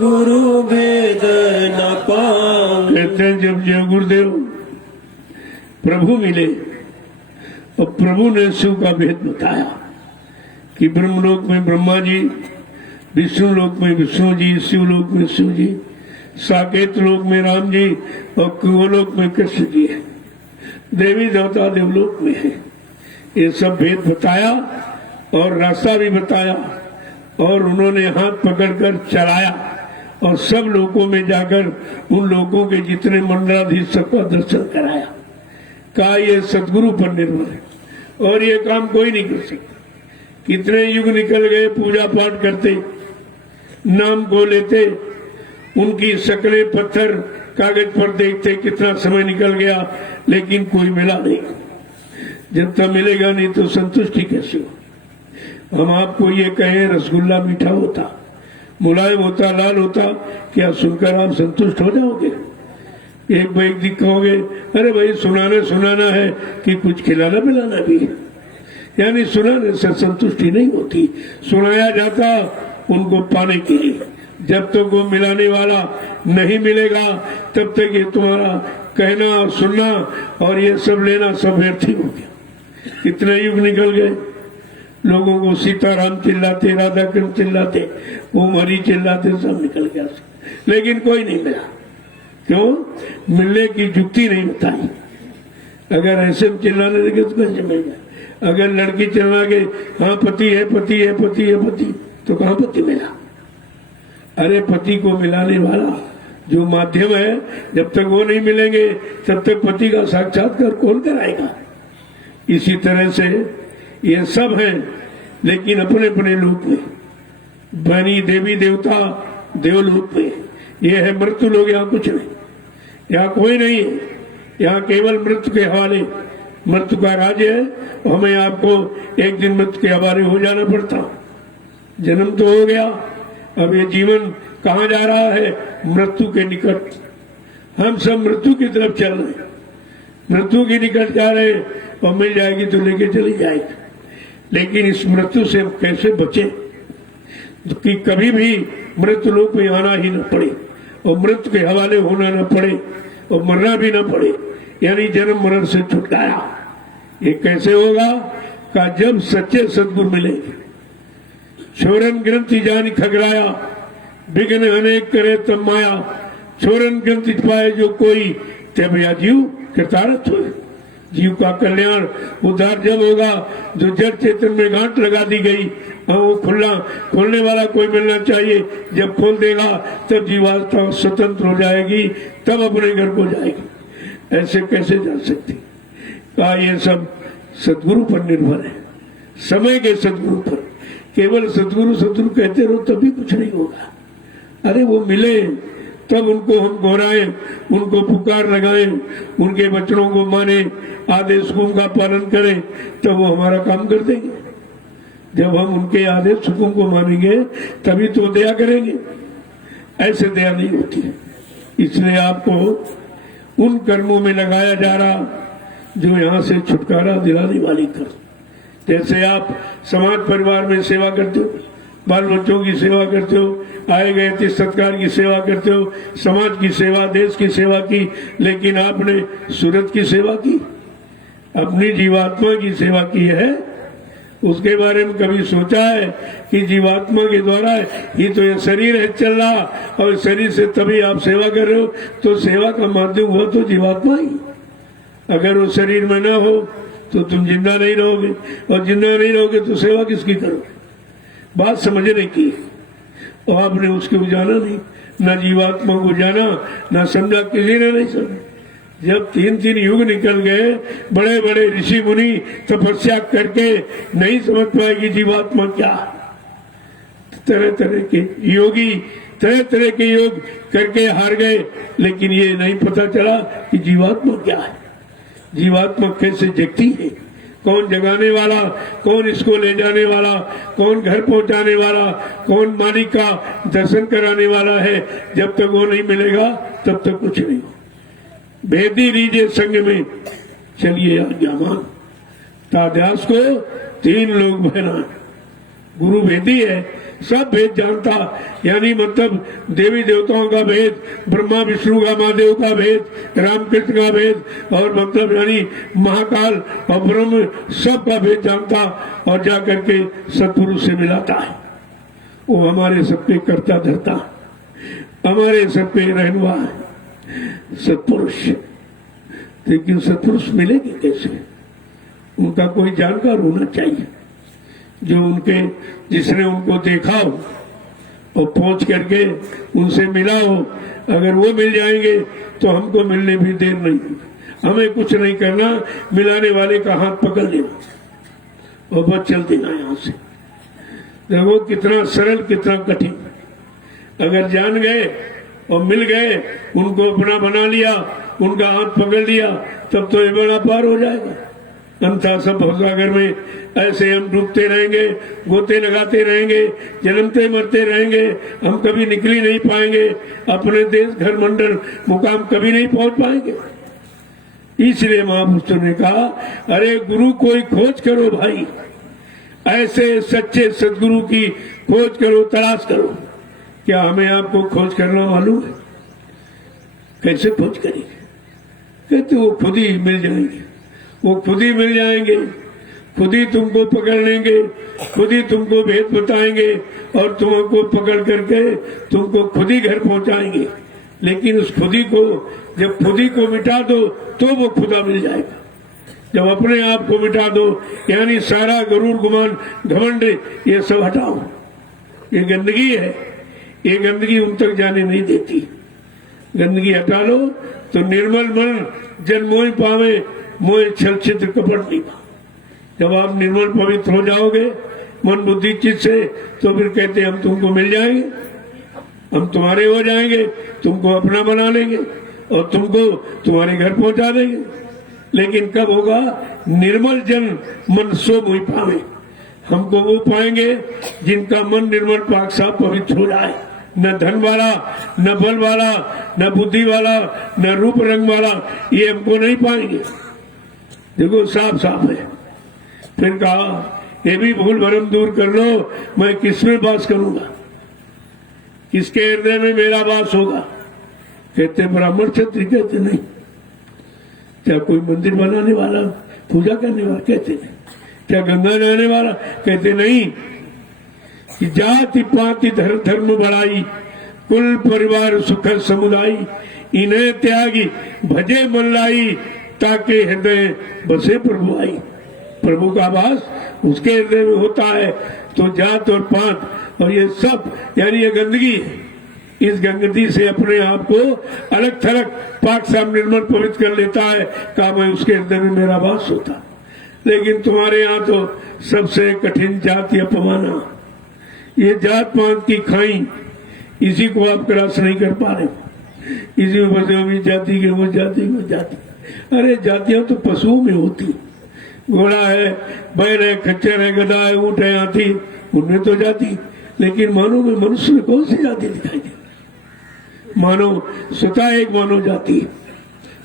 गुरु भेद न पाऊं। कहते हैं जब जय गुरुदेव प्रभु मिले और प्रभु ने शिव का भेद बताया कि ब्रह्मलोक में ब्रह्मा जी, विष्णु लोक में विष्णु जी, शिवलोक में शिव जी, साकेत लोक में राम जी और गोलोक में कृष्ण जी है, देवी देवता देवलोक में है। ये सब भेद बताया और रास्ता भी बताया और उन्होंने हाथ पकड़कर चलाया और सब लोगों में जाकर उन लोगों के जितने मंडलाधीश सबका दर्शन कराया। कहा ये सदगुरु पर निर्भर है और ये काम कोई नहीं कर सकता। कितने युग निकल गए, पूजा पाठ करते, नाम को लेते, उनकी शक्लें पत्थर कागज पर देखते, कितना समय निकल गया लेकिन कोई मिला नहीं। जब तक मिलेगा नहीं तो संतुष्टि कैसे हो। हम आपको ये कहें रसगुल्ला मीठा होता, मुलायम होता, लाल होता, क्या सुनकर आप संतुष्ट हो जाओगे? एक व्यक्ति कहोगे अरे भाई सुनाना है कि कुछ खिलाना पिलाना भी है, यानी सुनाने से संतुष्टि नहीं होती। सुनाया जाता उनको पाने के लिए, जब तक वो मिलाने वाला नहीं मिलेगा तब तक ये तुम्हारा कहना और सुनना और ये सब लेना सब व्यर्थ ही हो गया। कितने युग निकल गए, लोगों को सीताराम चिल्लाते, राधा कृष्ण चिल्लाते, ओम हरि चिल्लाते, सब निकल गया, लेकिन कोई नहीं मिला। क्यों? मिलने की युक्ति नहीं बताई। अगर ऐसे में चिल्लाने लगे तो कैसे मिलेगा? अगर लड़की चिल्ला के हाँ पति है पति है पति है पति, तो कहाँ पति मिला? अरे पति को मिलाने वाला जो माध्यम है, जब तक वो नहीं मिलेंगे तब तक पति का साक्षात्कार कौन कराएगा? इसी तरह से ये सब है, लेकिन अपने अपने रूप में, बनी देवी देवता देवलोक में। ये है मृत्यु लोग, यहाँ कुछ नहीं, यहाँ कोई नहीं है, यहाँ केवल मृत्यु के हवाले। मृत्यु का राज्य है, हमें आपको एक दिन मृत्यु के हवाले हो जाना पड़ता। जन्म तो हो गया, अब ये जीवन कहाँ जा रहा है? मृत्यु के निकट। हम सब मृत्यु की तरफ चल रहे हैं, मृत्यु के निकट जा रहे हैं, और मिल जाएगी तो लेके चली जाएगी। लेकिन इस मृत्यु से हम कैसे बचे कि कभी भी मृत्यु लोक में आना ही न पड़े, और मृत्यु के हवाले होना न पड़े, और मरना भी न पड़े, यानी जन्म मरण से छुटकारा। ये कैसे होगा? का जब सच्चे सद्गुरु मिलेंगे। छोरन ग्रंथि जानी खगराया, विघ्न अनेक करे तब माया, छोरन ग्रंथि पाए जो कोई, तब या जीव कृतार्थ हो। जीव का कल्याण उद्धार जब होगा जो जड़ चेतन में गांठ लगा दी गई, वो खोलने वाला कोई मिलना चाहिए। जब खोल देगा तब जीवात्मा स्वतंत्र हो जाएगी, तब अपने घर को जाएगी। ऐसे कैसे जा सकती? कहा ये सब सदगुरु पर निर्भर है, समय के सदगुरु पर। केवल सदगुरु कहते रहो तभी कुछ नहीं होगा। अरे वो मिले तब उनको हम दोहराएं, उनको पुकार लगाएं, उनके वचनों को माने, आदेशों का पालन करें, तब वो हमारा काम कर देंगे। जब हम उनके आदेश हुकुम को मानेंगे तभी तो दया करेंगे, ऐसे दया नहीं होती है। इसलिए आपको उन कर्मों में लगाया जा रहा जो यहाँ से छुटकारा दिलाने वाली कर। जैसे आप समाज परिवार में सेवा करते हो, बाल बच्चों की सेवा करते हो, आए गए थे सत्कार की सेवा करते हो, समाज की सेवा, देश की सेवा की, लेकिन आपने सूरत की सेवा की, अपनी जीवात्मा की सेवा की है? उसके बारे में कभी सोचा है कि जीवात्मा के द्वारा ही तो ये शरीर है चल रहा, और शरीर से तभी आप सेवा कर रहे हो, तो सेवा का माध्यम हुआ तो जीवात्मा ही। अगर वो शरीर में ना हो तो तुम जिंदा नहीं रहोगे, और जिंदा नहीं रहोगे तो सेवा किसकी करोगे? बात समझने की। और आपने उसको जाना नहीं, न जीवात्मा को जाना, न समझा, किसी ने नहीं समझा। जब 3 युग निकल गए, बड़े बड़े ऋषि मुनि तपस्या करके नहीं समझ पाएगी जीवात्मा क्या। तरह तरह के योगी तरह तरह के योग करके हार गए, लेकिन ये नहीं पता चला कि जीवात्मा क्या है, जीवात्मा कैसे जगती है, कौन जगाने वाला, कौन इसको ले जाने वाला, कौन घर पहुंचाने वाला, कौन मालिक का दर्शन कराने वाला है। जब तक वो नहीं मिलेगा तब तक कुछ नहीं। भेदी रीजे संग में चलिए आज्ञामान, ताद्यास को 3 लोग बहना। गुरु भेदी है, सब भेद जानता, यानी मतलब देवी देवताओं का भेद, ब्रह्मा विष्णु का, महादेव का भेद, रामकृष्ण का भेद, और मतलब यानी महाकाल और ब्रह्म सब का भेद जानता, और जाकर के सत्पुरुष से मिलाता है। वो हमारे सब पे करता धरता, हमारे सब पे रहनुआ है सत्पुरुष। लेकिन सत्पुरुष मिलेंगे कैसे? उनका कोई जानकार होना चाहिए, जो उनके, जिसने उनको देखा हो और पहुंच करके उनसे मिला हो। अगर वो मिल जाएंगे तो हमको मिलने भी देर नहीं, हमें कुछ नहीं करना, मिलाने वाले का हाथ पकड़ लेना और बस चल देना यहाँ से। देखो कितना सरल, कितना कठिन। अगर जान गए और मिल गए, उनको अपना बना लिया, उनका हाथ पकड़ लिया, तब तो ये बड़ा पार हो जाएगा। अन्यथा सब भवसागर में ऐसे हम डूबते रहेंगे, गोते लगाते रहेंगे, जन्मते मरते रहेंगे, हम कभी निकल ही नहीं पाएंगे, अपने देश घर मंडल मुकाम कभी नहीं पहुंच पाएंगे। इसलिए महापुरुषों ने कहा, अरे गुरु कोई खोज करो भाई, ऐसे सच्चे सदगुरु की खोज करो, तलाश करो। क्या हमें आपको खोज करना मालूम है? कैसे खोज करेंगे? कहते वो खुद ही मिल जाएंगे, वो खुद ही मिल जाएंगे, खुद ही तुमको पकड़ लेंगे, खुद ही तुमको भेद बताएंगे और तुमको पकड़ करके तुमको खुद ही घर पहुंचाएंगे। लेकिन उस खुदी को जब खुदी को मिटा दो तो वो खुदा मिल जाएगा। जब अपने आप को मिटा दो, यानी सारा गरूर गुमान घमंड ये सब हटाओ, ये गंदगी है, ये गंदगी उन तक जाने नहीं देती। गंदगी हटा लो तो निर्मल मन जन मोह पावे, मोह छल छिद्र कपट नहीं पा। जब आप निर्मल पवित्र हो जाओगे मन बुद्धि चित्त से, तो फिर कहते हम तुमको मिल जाएंगे, हम तुम्हारे हो जाएंगे, तुमको अपना बना लेंगे और तुमको तुम्हारे घर पहुंचा देंगे। लेकिन कब होगा? निर्मल जन मन सो मोहि पावे। हमको वो पाएंगे जिनका मन निर्मल पाक साफ पवित्र हो जाए। न धन वाला, न बल वाला, न बुद्धि वाला, न रूप रंग वाला, ये हमको नहीं पाएंगे। देखो साफ साफ है। फिर कहा, ये भी भूल भरम दूर कर लो, मैं किसमें वास करूंगा, किसके हृदय में मेरा वास होगा? कहते ब्राह्मण क्षत्रिय, कहते नहीं। क्या कोई मंदिर बनाने वाला, पूजा करने वाला? कहते नहीं। क्या गंगा नहाने वाला? कहते नहीं। कि जाति पाति धर्म बढ़ाई, कुल परिवार सुख समुदाय, इन्हें त्यागी भजे मन लाई, ताके हृदय बसे प्रभु आई। प्रभु का वास उसके हृदय में होता है। तो जात और पात और ये सब, यानी ये गंदगी है, इस गंदगी से अपने आप को अलग थलग पाक साफ निर्मल पवित्र कर लेता है। कहा मैं उसके हृदय में मेरा वास होता। लेकिन तुम्हारे यहाँ तो सबसे कठिन जाति अपमाना, ये जात पात की खाई, इसी को आप क्रॉस नहीं कर पा रहे। इसी में बसे हुई जाति के वो जाति वो जाति। अरे जातियां तो पशुओं में होती, घोड़ा है, बैल है, खच्चर है, गधा है, ऊंट है, हाथी, उनमें तो जाति। लेकिन मानव में, मनुष्य में कौन सी जाति दिखाई दे? मानव स्वतः एक मानव जाति है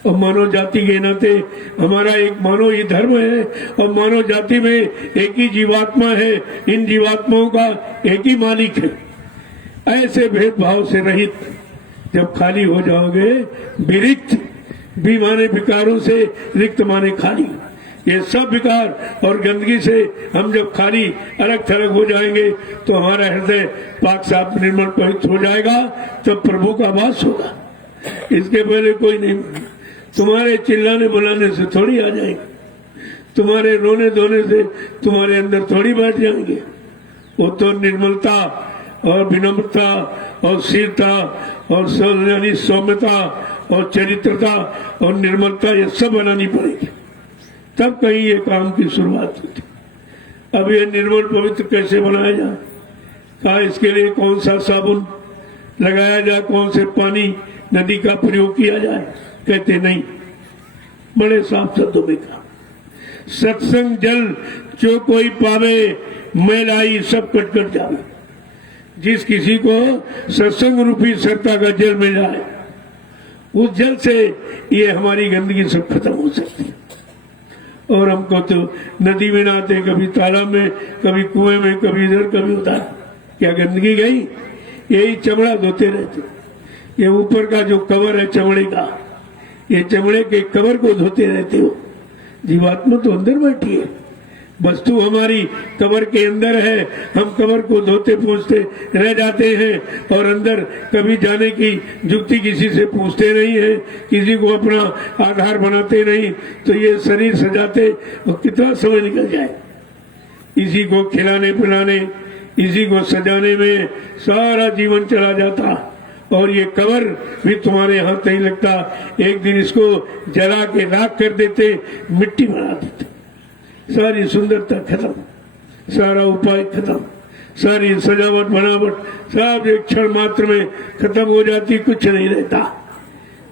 और मानव जाति के नाते हमारा एक मानव ही धर्म है और मानव जाति में एक ही जीवात्मा है, इन जीवात्माओं का एक ही मालिक है। ऐसे भेदभाव से रहित जब खाली हो जाओगे, विरिक्त, भी माने विकारों से, रिक्त माने खाली, ये सब विकार और गंदगी से हम जब खाली अलग थलग हो जाएंगे तो हमारा हृदय पाक साफ निर्मल पवित्र हो जाएगा, तब प्रभु का वास होगा। इसके पहले कोई नहीं। तुम्हारे चिल्लाने बुलाने से थोड़ी आ जाएंगे, तुम्हारे रोने धोने से तुम्हारे अंदर थोड़ी बैठ जाएंगे। वो तो निर्मलता और विनम्रता और शीलता और यानी सौम्यता और चरित्रता और निर्मलता, ये सब बनानी पड़ेगी, तब कहीं ये काम की शुरुआत होती। अब ये निर्मल पवित्र कैसे बनाया जाए? कहा इसके लिए कौन सा साबुन लगाया जाए, कौन से पानी नदी का प्रयोग किया जाए? कहते नहीं। बड़े साफ शब्दों में कहा, सत्संग जल जो कोई पावे, मैलाई सब कट कट जावे। जिस किसी को सत्संग रूपी सरता का जल मिल जाए, उस जल से ये हमारी गंदगी सब खत्म हो सकती है। और हमको तो नदी में नहाते, कभी तालाब में, कभी कुएं में, कभी इधर कभी उधर, क्या गंदगी गई? यही चमड़ा धोते रहते। ये ऊपर का जो कवर है चमड़े का, ये चमड़े के कवर को धोते रहते हो। जीवात्मा तो अंदर बैठी है, वस्तु हमारी कवर के अंदर है। हम कवर को धोते पहुंचते रह जाते हैं और अंदर कभी जाने की जुक्ति किसी से पूछते नहीं है, किसी को अपना आधार बनाते नहीं। तो ये शरीर सजाते और कितना समय निकल जाए। इसी को खिलाने पिलाने, इसी को सजाने में सारा जीवन चला जाता और ये कवर भी तुम्हारे हाथ नहीं लगता। एक दिन इसको जला के राख कर देते, मिट्टी बना देते, सारी सुंदरता खत्म, सारा उपाय खत्म, सारी सजावट बनावट सब एक क्षण मात्र में खत्म हो जाती, कुछ नहीं रहता।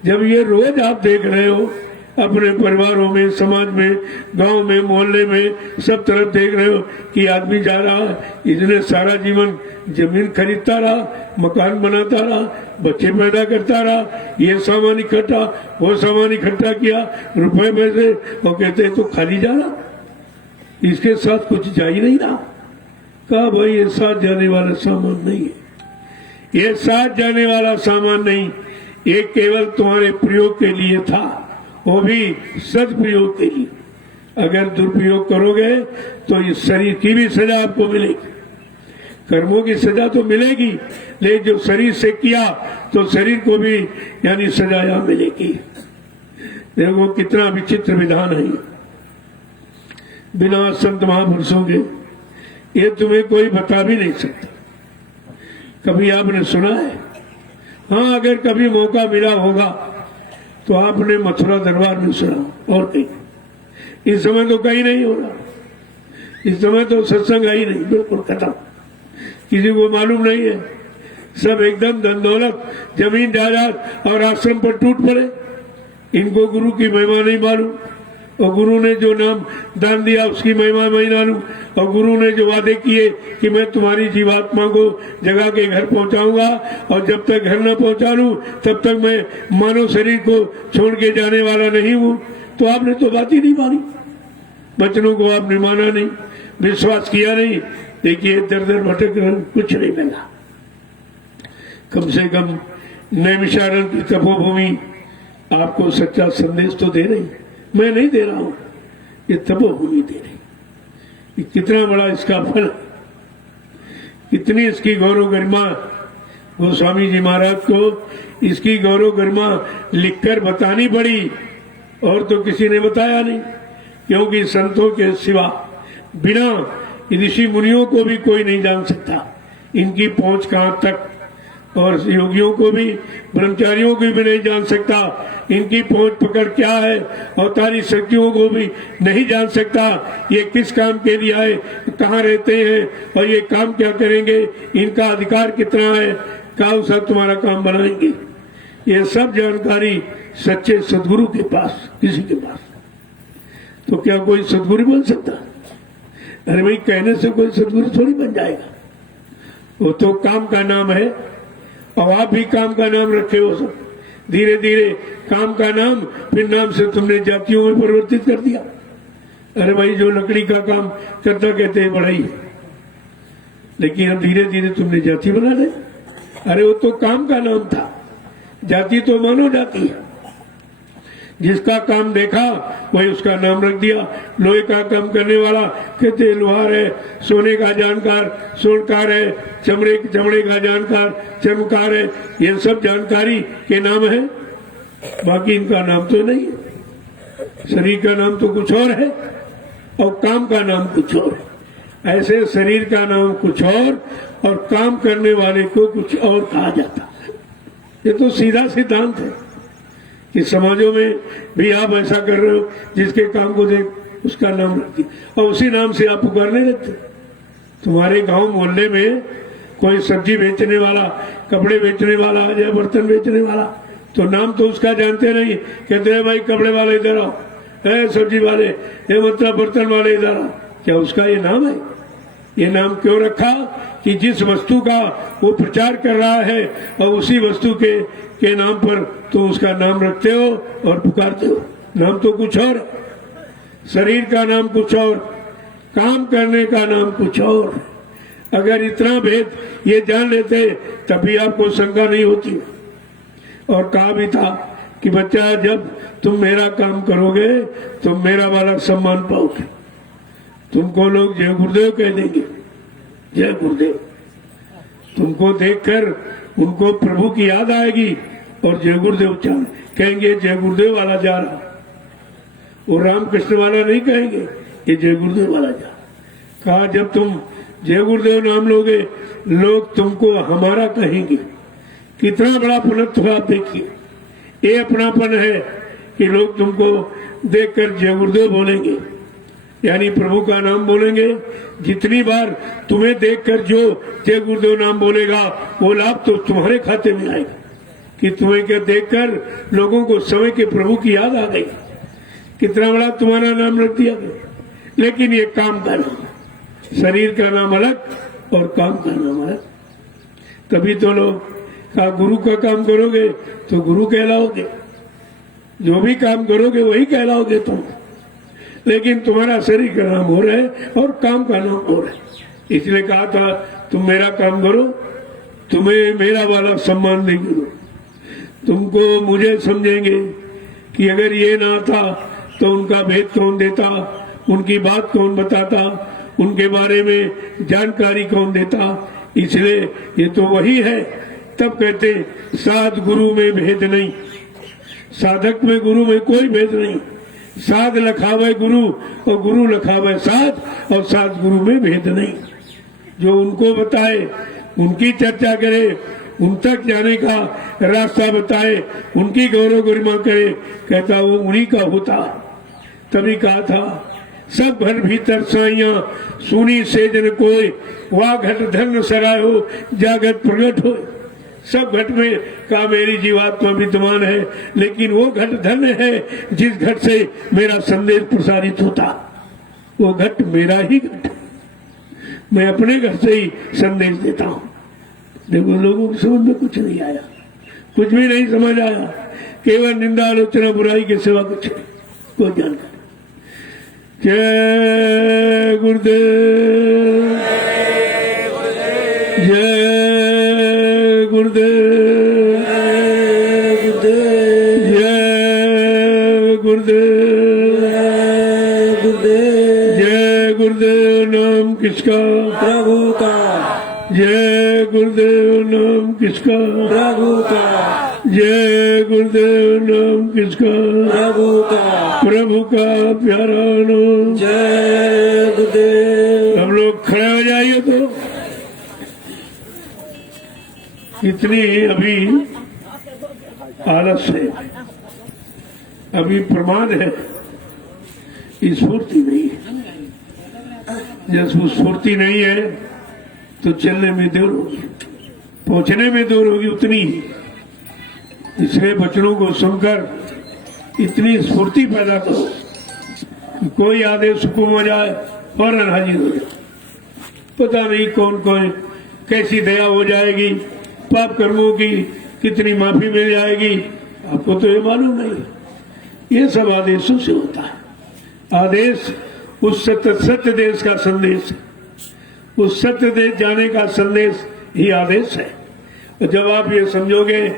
जब ये रोज आप देख रहे हो अपने परिवारों में, समाज में, गांव में, मोहल्ले में सब तरफ देख रहे हो कि आदमी जा रहा है, इसने सारा जीवन जमीन खरीदता रहा, मकान बनाता रहा, बच्चे पैदा करता रहा, ये सामान इकट्ठा, वो सामान इकट्ठा किया, रुपए पैसे, और कहते हैं तो खाली जा रहा, इसके साथ कुछ जा ही नहीं रहा। कहा भाई ये साथ जाने वाला सामान नहीं है, ये साथ जाने वाला सामान नहीं, ये केवल तुम्हारे प्रयोग के लिए था, वो भी सदप्रयोग के लिए। अगर दुरुपयोग करोगे तो इस शरीर की भी सजा आपको मिलेगी, कर्मों की सजा तो मिलेगी, लेकिन जो शरीर से किया तो शरीर को भी यानी सजा यहाँ मिलेगी। देखो कितना विचित्र विधान है, बिना संत महापुरुषों के ये तुम्हें कोई बता भी नहीं सकता। कभी आपने सुना है? हाँ, अगर कभी मौका मिला होगा तो आपने मथुरा दरबार में सुना, और कहीं। इस समय तो कहीं नहीं हो रहा, इस समय तो सत्संग ही नहीं, बिल्कुल खत्म, किसी को मालूम नहीं है। सब एकदम धन दौलत, जमीन जायदाद और आश्रम पर टूट पड़े। इनको गुरु की महिमा नहीं मालूम, और गुरु ने जो नाम दान दिया उसकी महिमा मैं ना लूं, और गुरु ने जो वादे किए कि मैं तुम्हारी जीवात्मा को जगा के घर पहुंचाऊंगा, और जब तक घर न पहुंचा लूं तब तक मैं मानव शरीर को छोड़ के जाने वाला नहीं हूं, तो आपने तो बात ही नहीं मानी, वचनों को आपने माना नहीं, विश्वास किया नहीं। देखिए दर दर भटक रहे, कुछ नहीं मिला। कम से कम नैमिषारण्य की तपोभूमि आपको सच्चा संदेश तो दे रही, मैं नहीं दे रहा हूं, ये तपोभूमि दे रही। ये कितना बड़ा इसका फल, कितनी इसकी गौरव गरिमा। गोस्वामी जी महाराज को इसकी गौरव गरिमा लिखकर बतानी पड़ी, और तो किसी ने बताया नहीं, क्योंकि संतों के सिवा बिना ऋषि मुनियों को भी कोई नहीं जान सकता इनकी पहुंच कहां तक, और योगियों को भी, ब्रह्मचारियों को भी नहीं जान सकता इनकी पहुंच पकड़ क्या है, अवतारी शक्तियों को भी नहीं जान सकता ये किस काम के लिए आए, कहाँ रहते हैं, और ये काम क्या करेंगे, इनका अधिकार कितना है, कहाँ सब तुम्हारा काम बनाएंगे। ये सब जानकारी सच्चे सदगुरु के पास, किसी के पास। तो क्या कोई सदगुरु बन सकता? अरे भाई, कहने से कोई सदगुरु थोड़ी बन जाएगा, वो तो काम का नाम है, और आप भी काम का नाम रखे हो सब। धीरे धीरे काम का नाम, फिर नाम से तुमने जातियों में परिवर्तित कर दिया। अरे भाई, जो लकड़ी का काम करता कहते हैं बढ़ाई, लेकिन अब धीरे धीरे तुमने जाति बना दे। अरे वो तो काम का नाम था, जाति तो मानव जाति है, जिसका काम देखा वही उसका नाम रख दिया। लोहे का काम करने वाला कहते लोहार है, सोने का जानकार सोनकार है, चमड़े का जानकार चर्मकार है। ये सब जानकारी के नाम है, बाकी इनका नाम तो नहीं है। शरीर का नाम तो कुछ और है और काम का नाम कुछ और है। ऐसे शरीर का नाम कुछ और काम करने वाले को कुछ और कहा जाता। ये तो सीधा सिद्धांत है कि समाजों में भी आप ऐसा कर रहे हो, जिसके काम को देख उसका नाम रख दिया और उसी नाम से आप पुकारने लगते। तुम्हारे गांव मोहल्ले में कोई सब्जी बेचने वाला, कपड़े बेचने वाला या बर्तन बेचने वाला, तो नाम तो उसका जानते नहीं। कहते हैं भाई कपड़े वाले इधर आओ, सब्जी वाले, ये मतलब बर्तन वाले इधर आओ। क्या उसका ये नाम है? ये नाम क्यों रखा कि जिस वस्तु का वो प्रचार कर रहा है और उसी वस्तु के नाम पर तो उसका नाम रखते हो और पुकारते हो। नाम तो कुछ और, शरीर का नाम कुछ और, काम करने का नाम कुछ और। अगर इतना भेद ये जान लेते तभी आपको शंका नहीं होती। और कहा भी था कि बच्चा, जब तुम मेरा काम करोगे तो मेरा वाला सम्मान पाओगे। तुमको लोग जय गुरुदेव कह देंगे, जय गुरुदेव। तुमको देखकर उनको प्रभु की याद आएगी और जय गुरुदेव उच्चारण कहेंगे, जय गुरुदेव वाला जा रहा। वो रामकृष्ण वाला नहीं कहेंगे, ये जय गुरुदेव वाला जा। कहा जब तुम जय गुरुदेव नाम लोगे, लोग तुमको हमारा कहेंगे। कितना बड़ा पुनत्व आप देखिए। ये अपनापन है कि लोग तुमको देखकर जय गुरुदेव बोलेंगे, यानी प्रभु का नाम बोलेंगे। जितनी बार तुम्हें देखकर जो जय गुरुदेव नाम बोलेगा वो लाभ तो तुम्हारे खाते में आएगा कि तुम्हें क्या देखकर लोगों को समय के प्रभु की याद आ गई। कितना बड़ा तुम्हारा नाम रख दिया गया, लेकिन ये काम का नाम है। शरीर का नाम अलग और काम का नाम अलग। तभी तो लोग कहा गुरु का काम करोगे तो गुरु कहलाओगे, जो भी काम करोगे वही कहलाओगे तुम, लेकिन तुम्हारा शरीर का नाम हो रहा है और काम का नाम हो रहा है। इसलिए कहा था तुम मेरा काम करो, तुम्हें मेरा वाला सम्मान नहीं करो, तुमको मुझे समझेंगे कि अगर ये ना था तो उनका भेद कौन देता, उनकी बात कौन बताता, उनके बारे में जानकारी कौन देता। इसलिए ये तो वही है। तब कहते साध गुरु में भेद नहीं, साधक में गुरु में कोई भेद नहीं। साध लखावे गुरु और गुरु लखावे साध, और साध गुरु में भेद नहीं। जो उनको बताए, उनकी चर्चा करे, उन तक जाने का रास्ता बताए, उनकी गौरव गरिमा करे, कहता वो उन्हीं का होता। तभी कहा था सब घर भीतर साइया सुनी सेजन कोई, वाह घट धन सरायो जागत प्रगट हो। सब घट में का मेरी जीवात्मा विद्यमान है, लेकिन वो घट धन है जिस घट से मेरा संदेश प्रसारित होता। वो घट मेरा ही घट है, मैं अपने घर से ही संदेश देता हूँ। देखो लोगों की समझ में कुछ नहीं आया, कुछ भी नहीं समझ आया, केवल निंदा आलोचना बुराई के सिवा कुछ नहीं, कोई जानकारी। जय गुरुदेव, जय गुरुदेव, जय गुरुदेव, जय गुरुदेव। नाम किसका? प्रभु का। जय गुरुदेव। नाम किसका? प्रभु का। जय गुरुदेव। नाम किसका? प्रभु का। प्रभु का प्यारा नाम। जय गुरुदेव। हम लोग खड़े हो जाइए। तो इतनी अभी आलस है, अभी प्रमाद है, स्फूर्ति नहीं है। जब स्फूर्ति नहीं है तो चलने में देर होगी, पहुंचने में देर होगी उतनी ही। इसलिए बचनों को सुनकर इतनी स्फूर्ति पैदा करो कि कोई आदेश हुक्म हो जाए फौरन हाजिर हो जाए। पता नहीं कौन कौन कैसी दया हो जाएगी, पाप कर्मों की कितनी माफी मिल जाएगी, आपको तो ये मालूम नहीं। ये सब आदेशों से होता है। आदेश उस सत्य देश का संदेश है, उस सत्य देश जाने का संदेश ही आदेश है। तो जब आप ये समझोगे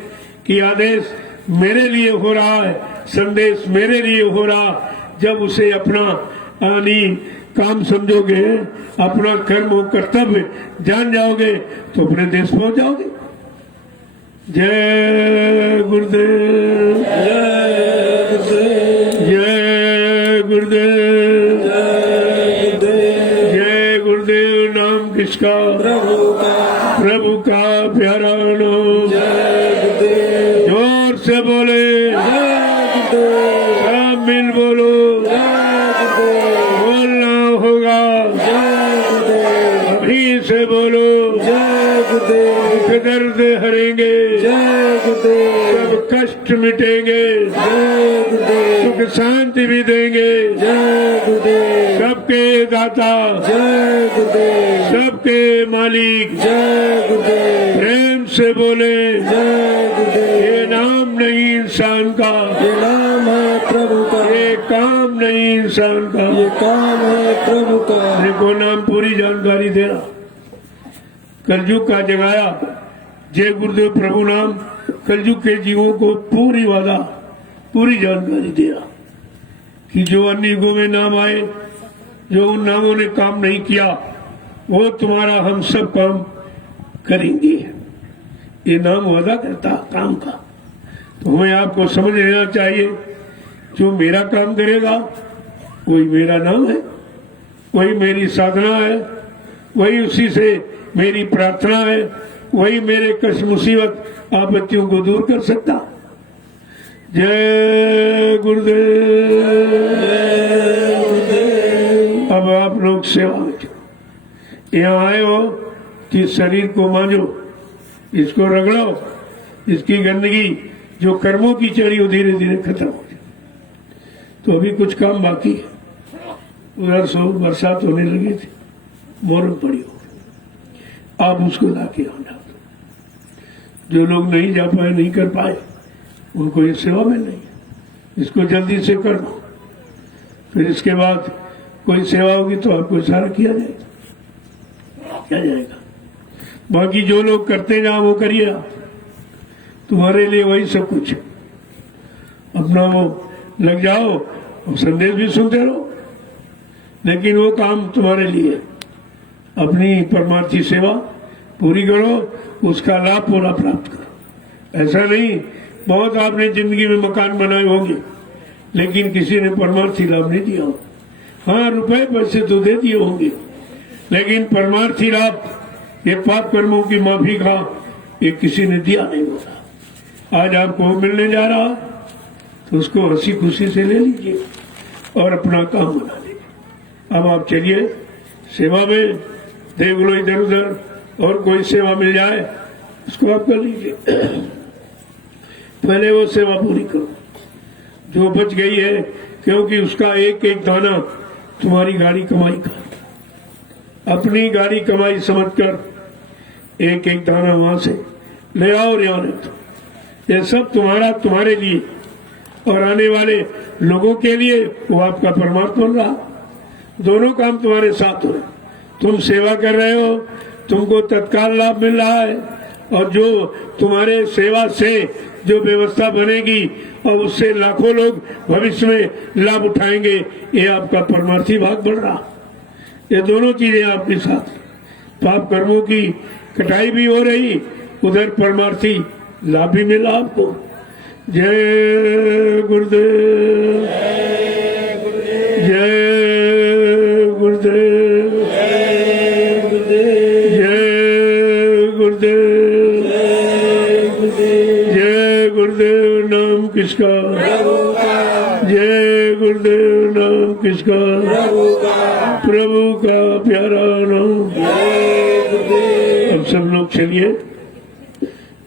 कि आदेश मेरे लिए हो रहा है, संदेश मेरे लिए हो रहा, जब उसे अपना काम समझोगे, अपना कर्म और कर्तव्य जान जाओगे तो अपने देश पहुंच जाओगे। जय गुरुदेव, जय गुरुदेव, जय गुरुदेव, जय गुरुदेव। जय गुरुदेव। नाम किसका? प्रभु का। प्रभु का प्यारा नाम। जय गुरुदेव। जोर से बोले, जय गुरुदेव। सब मिल बोलो, जय गुरुदेव। बोलना होगा, जय गुरुदेव। अभी से बोलो, जय गुरुदेव। दुख दर्द हरेंगे, जय गुरुदेव। सब कष्ट मिटेंगे, जय गुरुदेव। सुख शांति भी देंगे। जय गुरुदेव। सबके दाता, जय गुरुदेव। सबके मालिक, जय गुरुदेव। प्रेम से बोले, जय गुरुदेव। ये नाम नहीं इंसान का, ये नाम है प्रभु का। ये काम नहीं इंसान का। ये काम है प्रभु का। देखो नाम पूरी जानकारी दे रहा, कलयुग का जगाया। जय गुरुदेव प्रभु नाम कलयुग के जीवों को पूरी वादा, पूरी जानकारी दे रहा कि जो अन्य युगों में नाम आए, जो उन नामों ने काम नहीं किया, वो तुम्हारा हम सब काम करेंगे। ये नाम वादा करता काम का। तो हमें आपको समझ लेना चाहिए, जो मेरा काम करेगा वही मेरा नाम है, वही मेरी साधना है, वही उसी से मेरी प्रार्थना है, वही मेरे कष्ट मुसीबत आपत्तियों को दूर कर सकता। जय गुरुदेव। अब आप लोग सेवा में जाओ। यहाँ आए हो कि शरीर को मांझो, इसको रगड़ो, इसकी गंदगी जो कर्मों की चढ़ी हो धीरे धीरे खत्म हो जाए। तो अभी कुछ काम बाकी है। उधर सो बरसात होने लगी थी, मोरम पड़ी हो गई। आप उसको लाके यहाँ डाल दो। जो लोग नहीं जा पाए, नहीं कर पाए, उनको ये सेवा में नहीं, इसको जल्दी से कर दो। फिर इसके बाद कोई सेवा होगी तो आपको इशारा किया जाएगा। बाकी जो लोग करते जाओ वो करिए आप, तुम्हारे लिए वही सब कुछ है। अपना वो लग जाओ और संदेश भी सुनते रहो, लेकिन वो काम तुम्हारे लिए। अपनी परमार्थी सेवा पूरी करो, उसका लाभ पूरा प्राप्त करो। ऐसा नहीं बहुत आपने जिंदगी में मकान बनाए होंगे, लेकिन किसी ने परमार्थी लाभ नहीं दिया हो। हाँ, रुपए पैसे तो दे दिए होंगे, लेकिन परमार्थी लाभ, ये पाप कर्मों की माफी का, ये किसी ने दिया नहीं होता। आज आपको मिलने जा रहा तो उसको हंसी खुशी से ले लीजिए और अपना काम बना लीजिए। अब आप चलिए सेवा में, देख लो इधर उधर और कोई सेवा मिल जाए उसको आप कर लीजिए। पहले वो सेवा पूरी करो जो बच गई है, क्योंकि उसका एक एक दाना तुम्हारी गाड़ी कमाई का। अपनी गाड़ी कमाई समझकर एक एक दाना वहां से ले आओ और यहाँ रख दो। ये सब तुम्हारे लिए और आने वाले लोगों के लिए वो आपका परमार्थ बन रहा। दोनों काम तुम्हारे साथ हो। तुम सेवा कर रहे हो, तुमको तत्काल लाभ मिल रहा है, और जो तुम्हारे सेवा से जो व्यवस्था बनेगी और उससे लाखों लोग भविष्य में लाभ उठाएंगे, ये आपका परमार्थी भाग बढ़ रहा। ये दोनों चीजें आपके साथ, पाप कर्मों की कटाई भी हो रही, उधर परमार्थी लाभ भी मिला आपको। जय गुरुदेव, जय गुरुदेव, जय गुरुदेव, जय गुरुदेव। नाम किसका? जय गुरुदेव। नाम किसका? प्रभु का प्यारा नाम। अब सब लोग चलिए,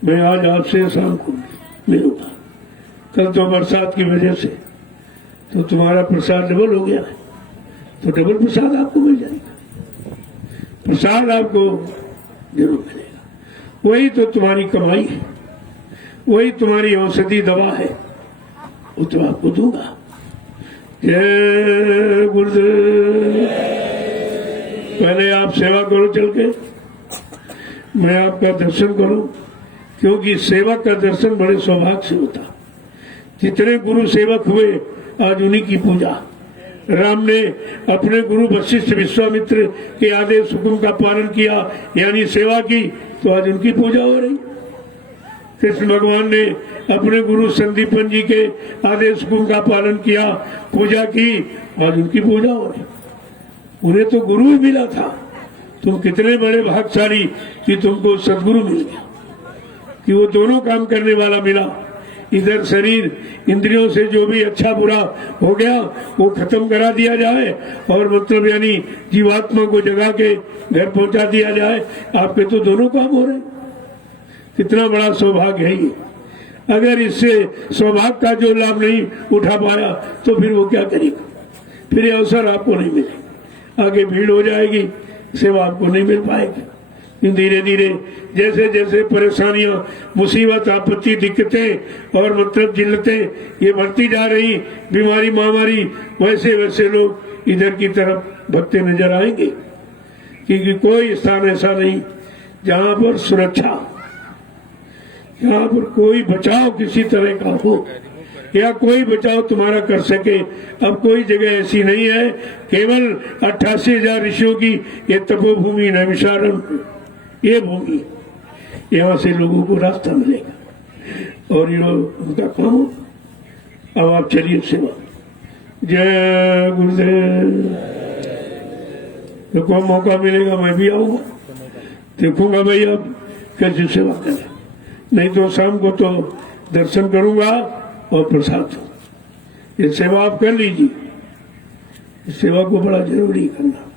मैं आज आपसे शाम को मिलूंगा। कल तो बरसात की वजह से तो तुम्हारा प्रसाद डबल हो गया है, तो डबल प्रसाद आपको मिल जाएगा। प्रसाद आपको जरूर मिलेगा। वही तो तुम्हारी कमाई है, वही तुम्हारी औषधि दवा है, वो तो आपको दूंगा। जय गुरुदेव। पहले आप सेवा करो चल के, मैं आपका दर्शन करूं, क्योंकि सेवक का दर्शन बड़े सौभाग्य से होता। जितने गुरु सेवक हुए आज उन्हीं की पूजा। राम ने अपने गुरु वशिष्ठ विश्वामित्र के आदेश हुक्म का पालन किया, यानी सेवा की, तो आज उनकी पूजा हो रही। कृष्ण भगवान ने अपने गुरु संदीपन जी के आदेश हुक्म का पालन किया, पूजा की, आज उनकी पूजा हो रही। उन्हें तो गुरु ही मिला था। तुम कितने बड़े भाग्यशाली कि तुमको सदगुरु मिल गया, कि वो दोनों काम करने वाला मिला। इधर शरीर इंद्रियों से जो भी अच्छा बुरा हो गया वो खत्म करा दिया जाए, और मतलब यानी जीवात्मा को जगा के घर पहुंचा दिया जाए। आपके तो दोनों काम हो रहे। कितना बड़ा सौभाग्य है ये। अगर इससे सौभाग्य का जो लाभ नहीं उठा पाया तो फिर वो क्या करेगा? फिर ये अवसर आपको नहीं मिलेगा, आगे भीड़ हो जाएगी, सेवा आपको नहीं मिल पाएगी। धीरे धीरे जैसे जैसे परेशानियां, मुसीबत, आपत्ति, दिक्कतें और मतलब जिल्लतें ये बढ़ती जा रही, बीमारी, महामारी, वैसे वैसे लोग इधर की तरफ भगते नजर आएंगे। क्योंकि कोई स्थान ऐसा नहीं जहां पर सुरक्षा, जहां पर कोई बचाव किसी तरह का हो, या कोई बचाव तुम्हारा कर सके। अब कोई जगह ऐसी नहीं है। केवल 88,000 ऋषियों की ये तपोभूमि नैमिषारण्य, ये भूमि, यहाँ से लोगों को रास्ता मिलेगा और ये उनका काम हो। अब आप चलिए सेवा। जय गुरुदेव। देखो मौका मिलेगा मैं भी आऊंगा, देखूंगा भाई आप कैसे सेवा करें। नहीं तो शाम को तो दर्शन करूंगा और प्रसाद। ये सेवा आप कर लीजिए, इस सेवा को बड़ा जरूरी करना।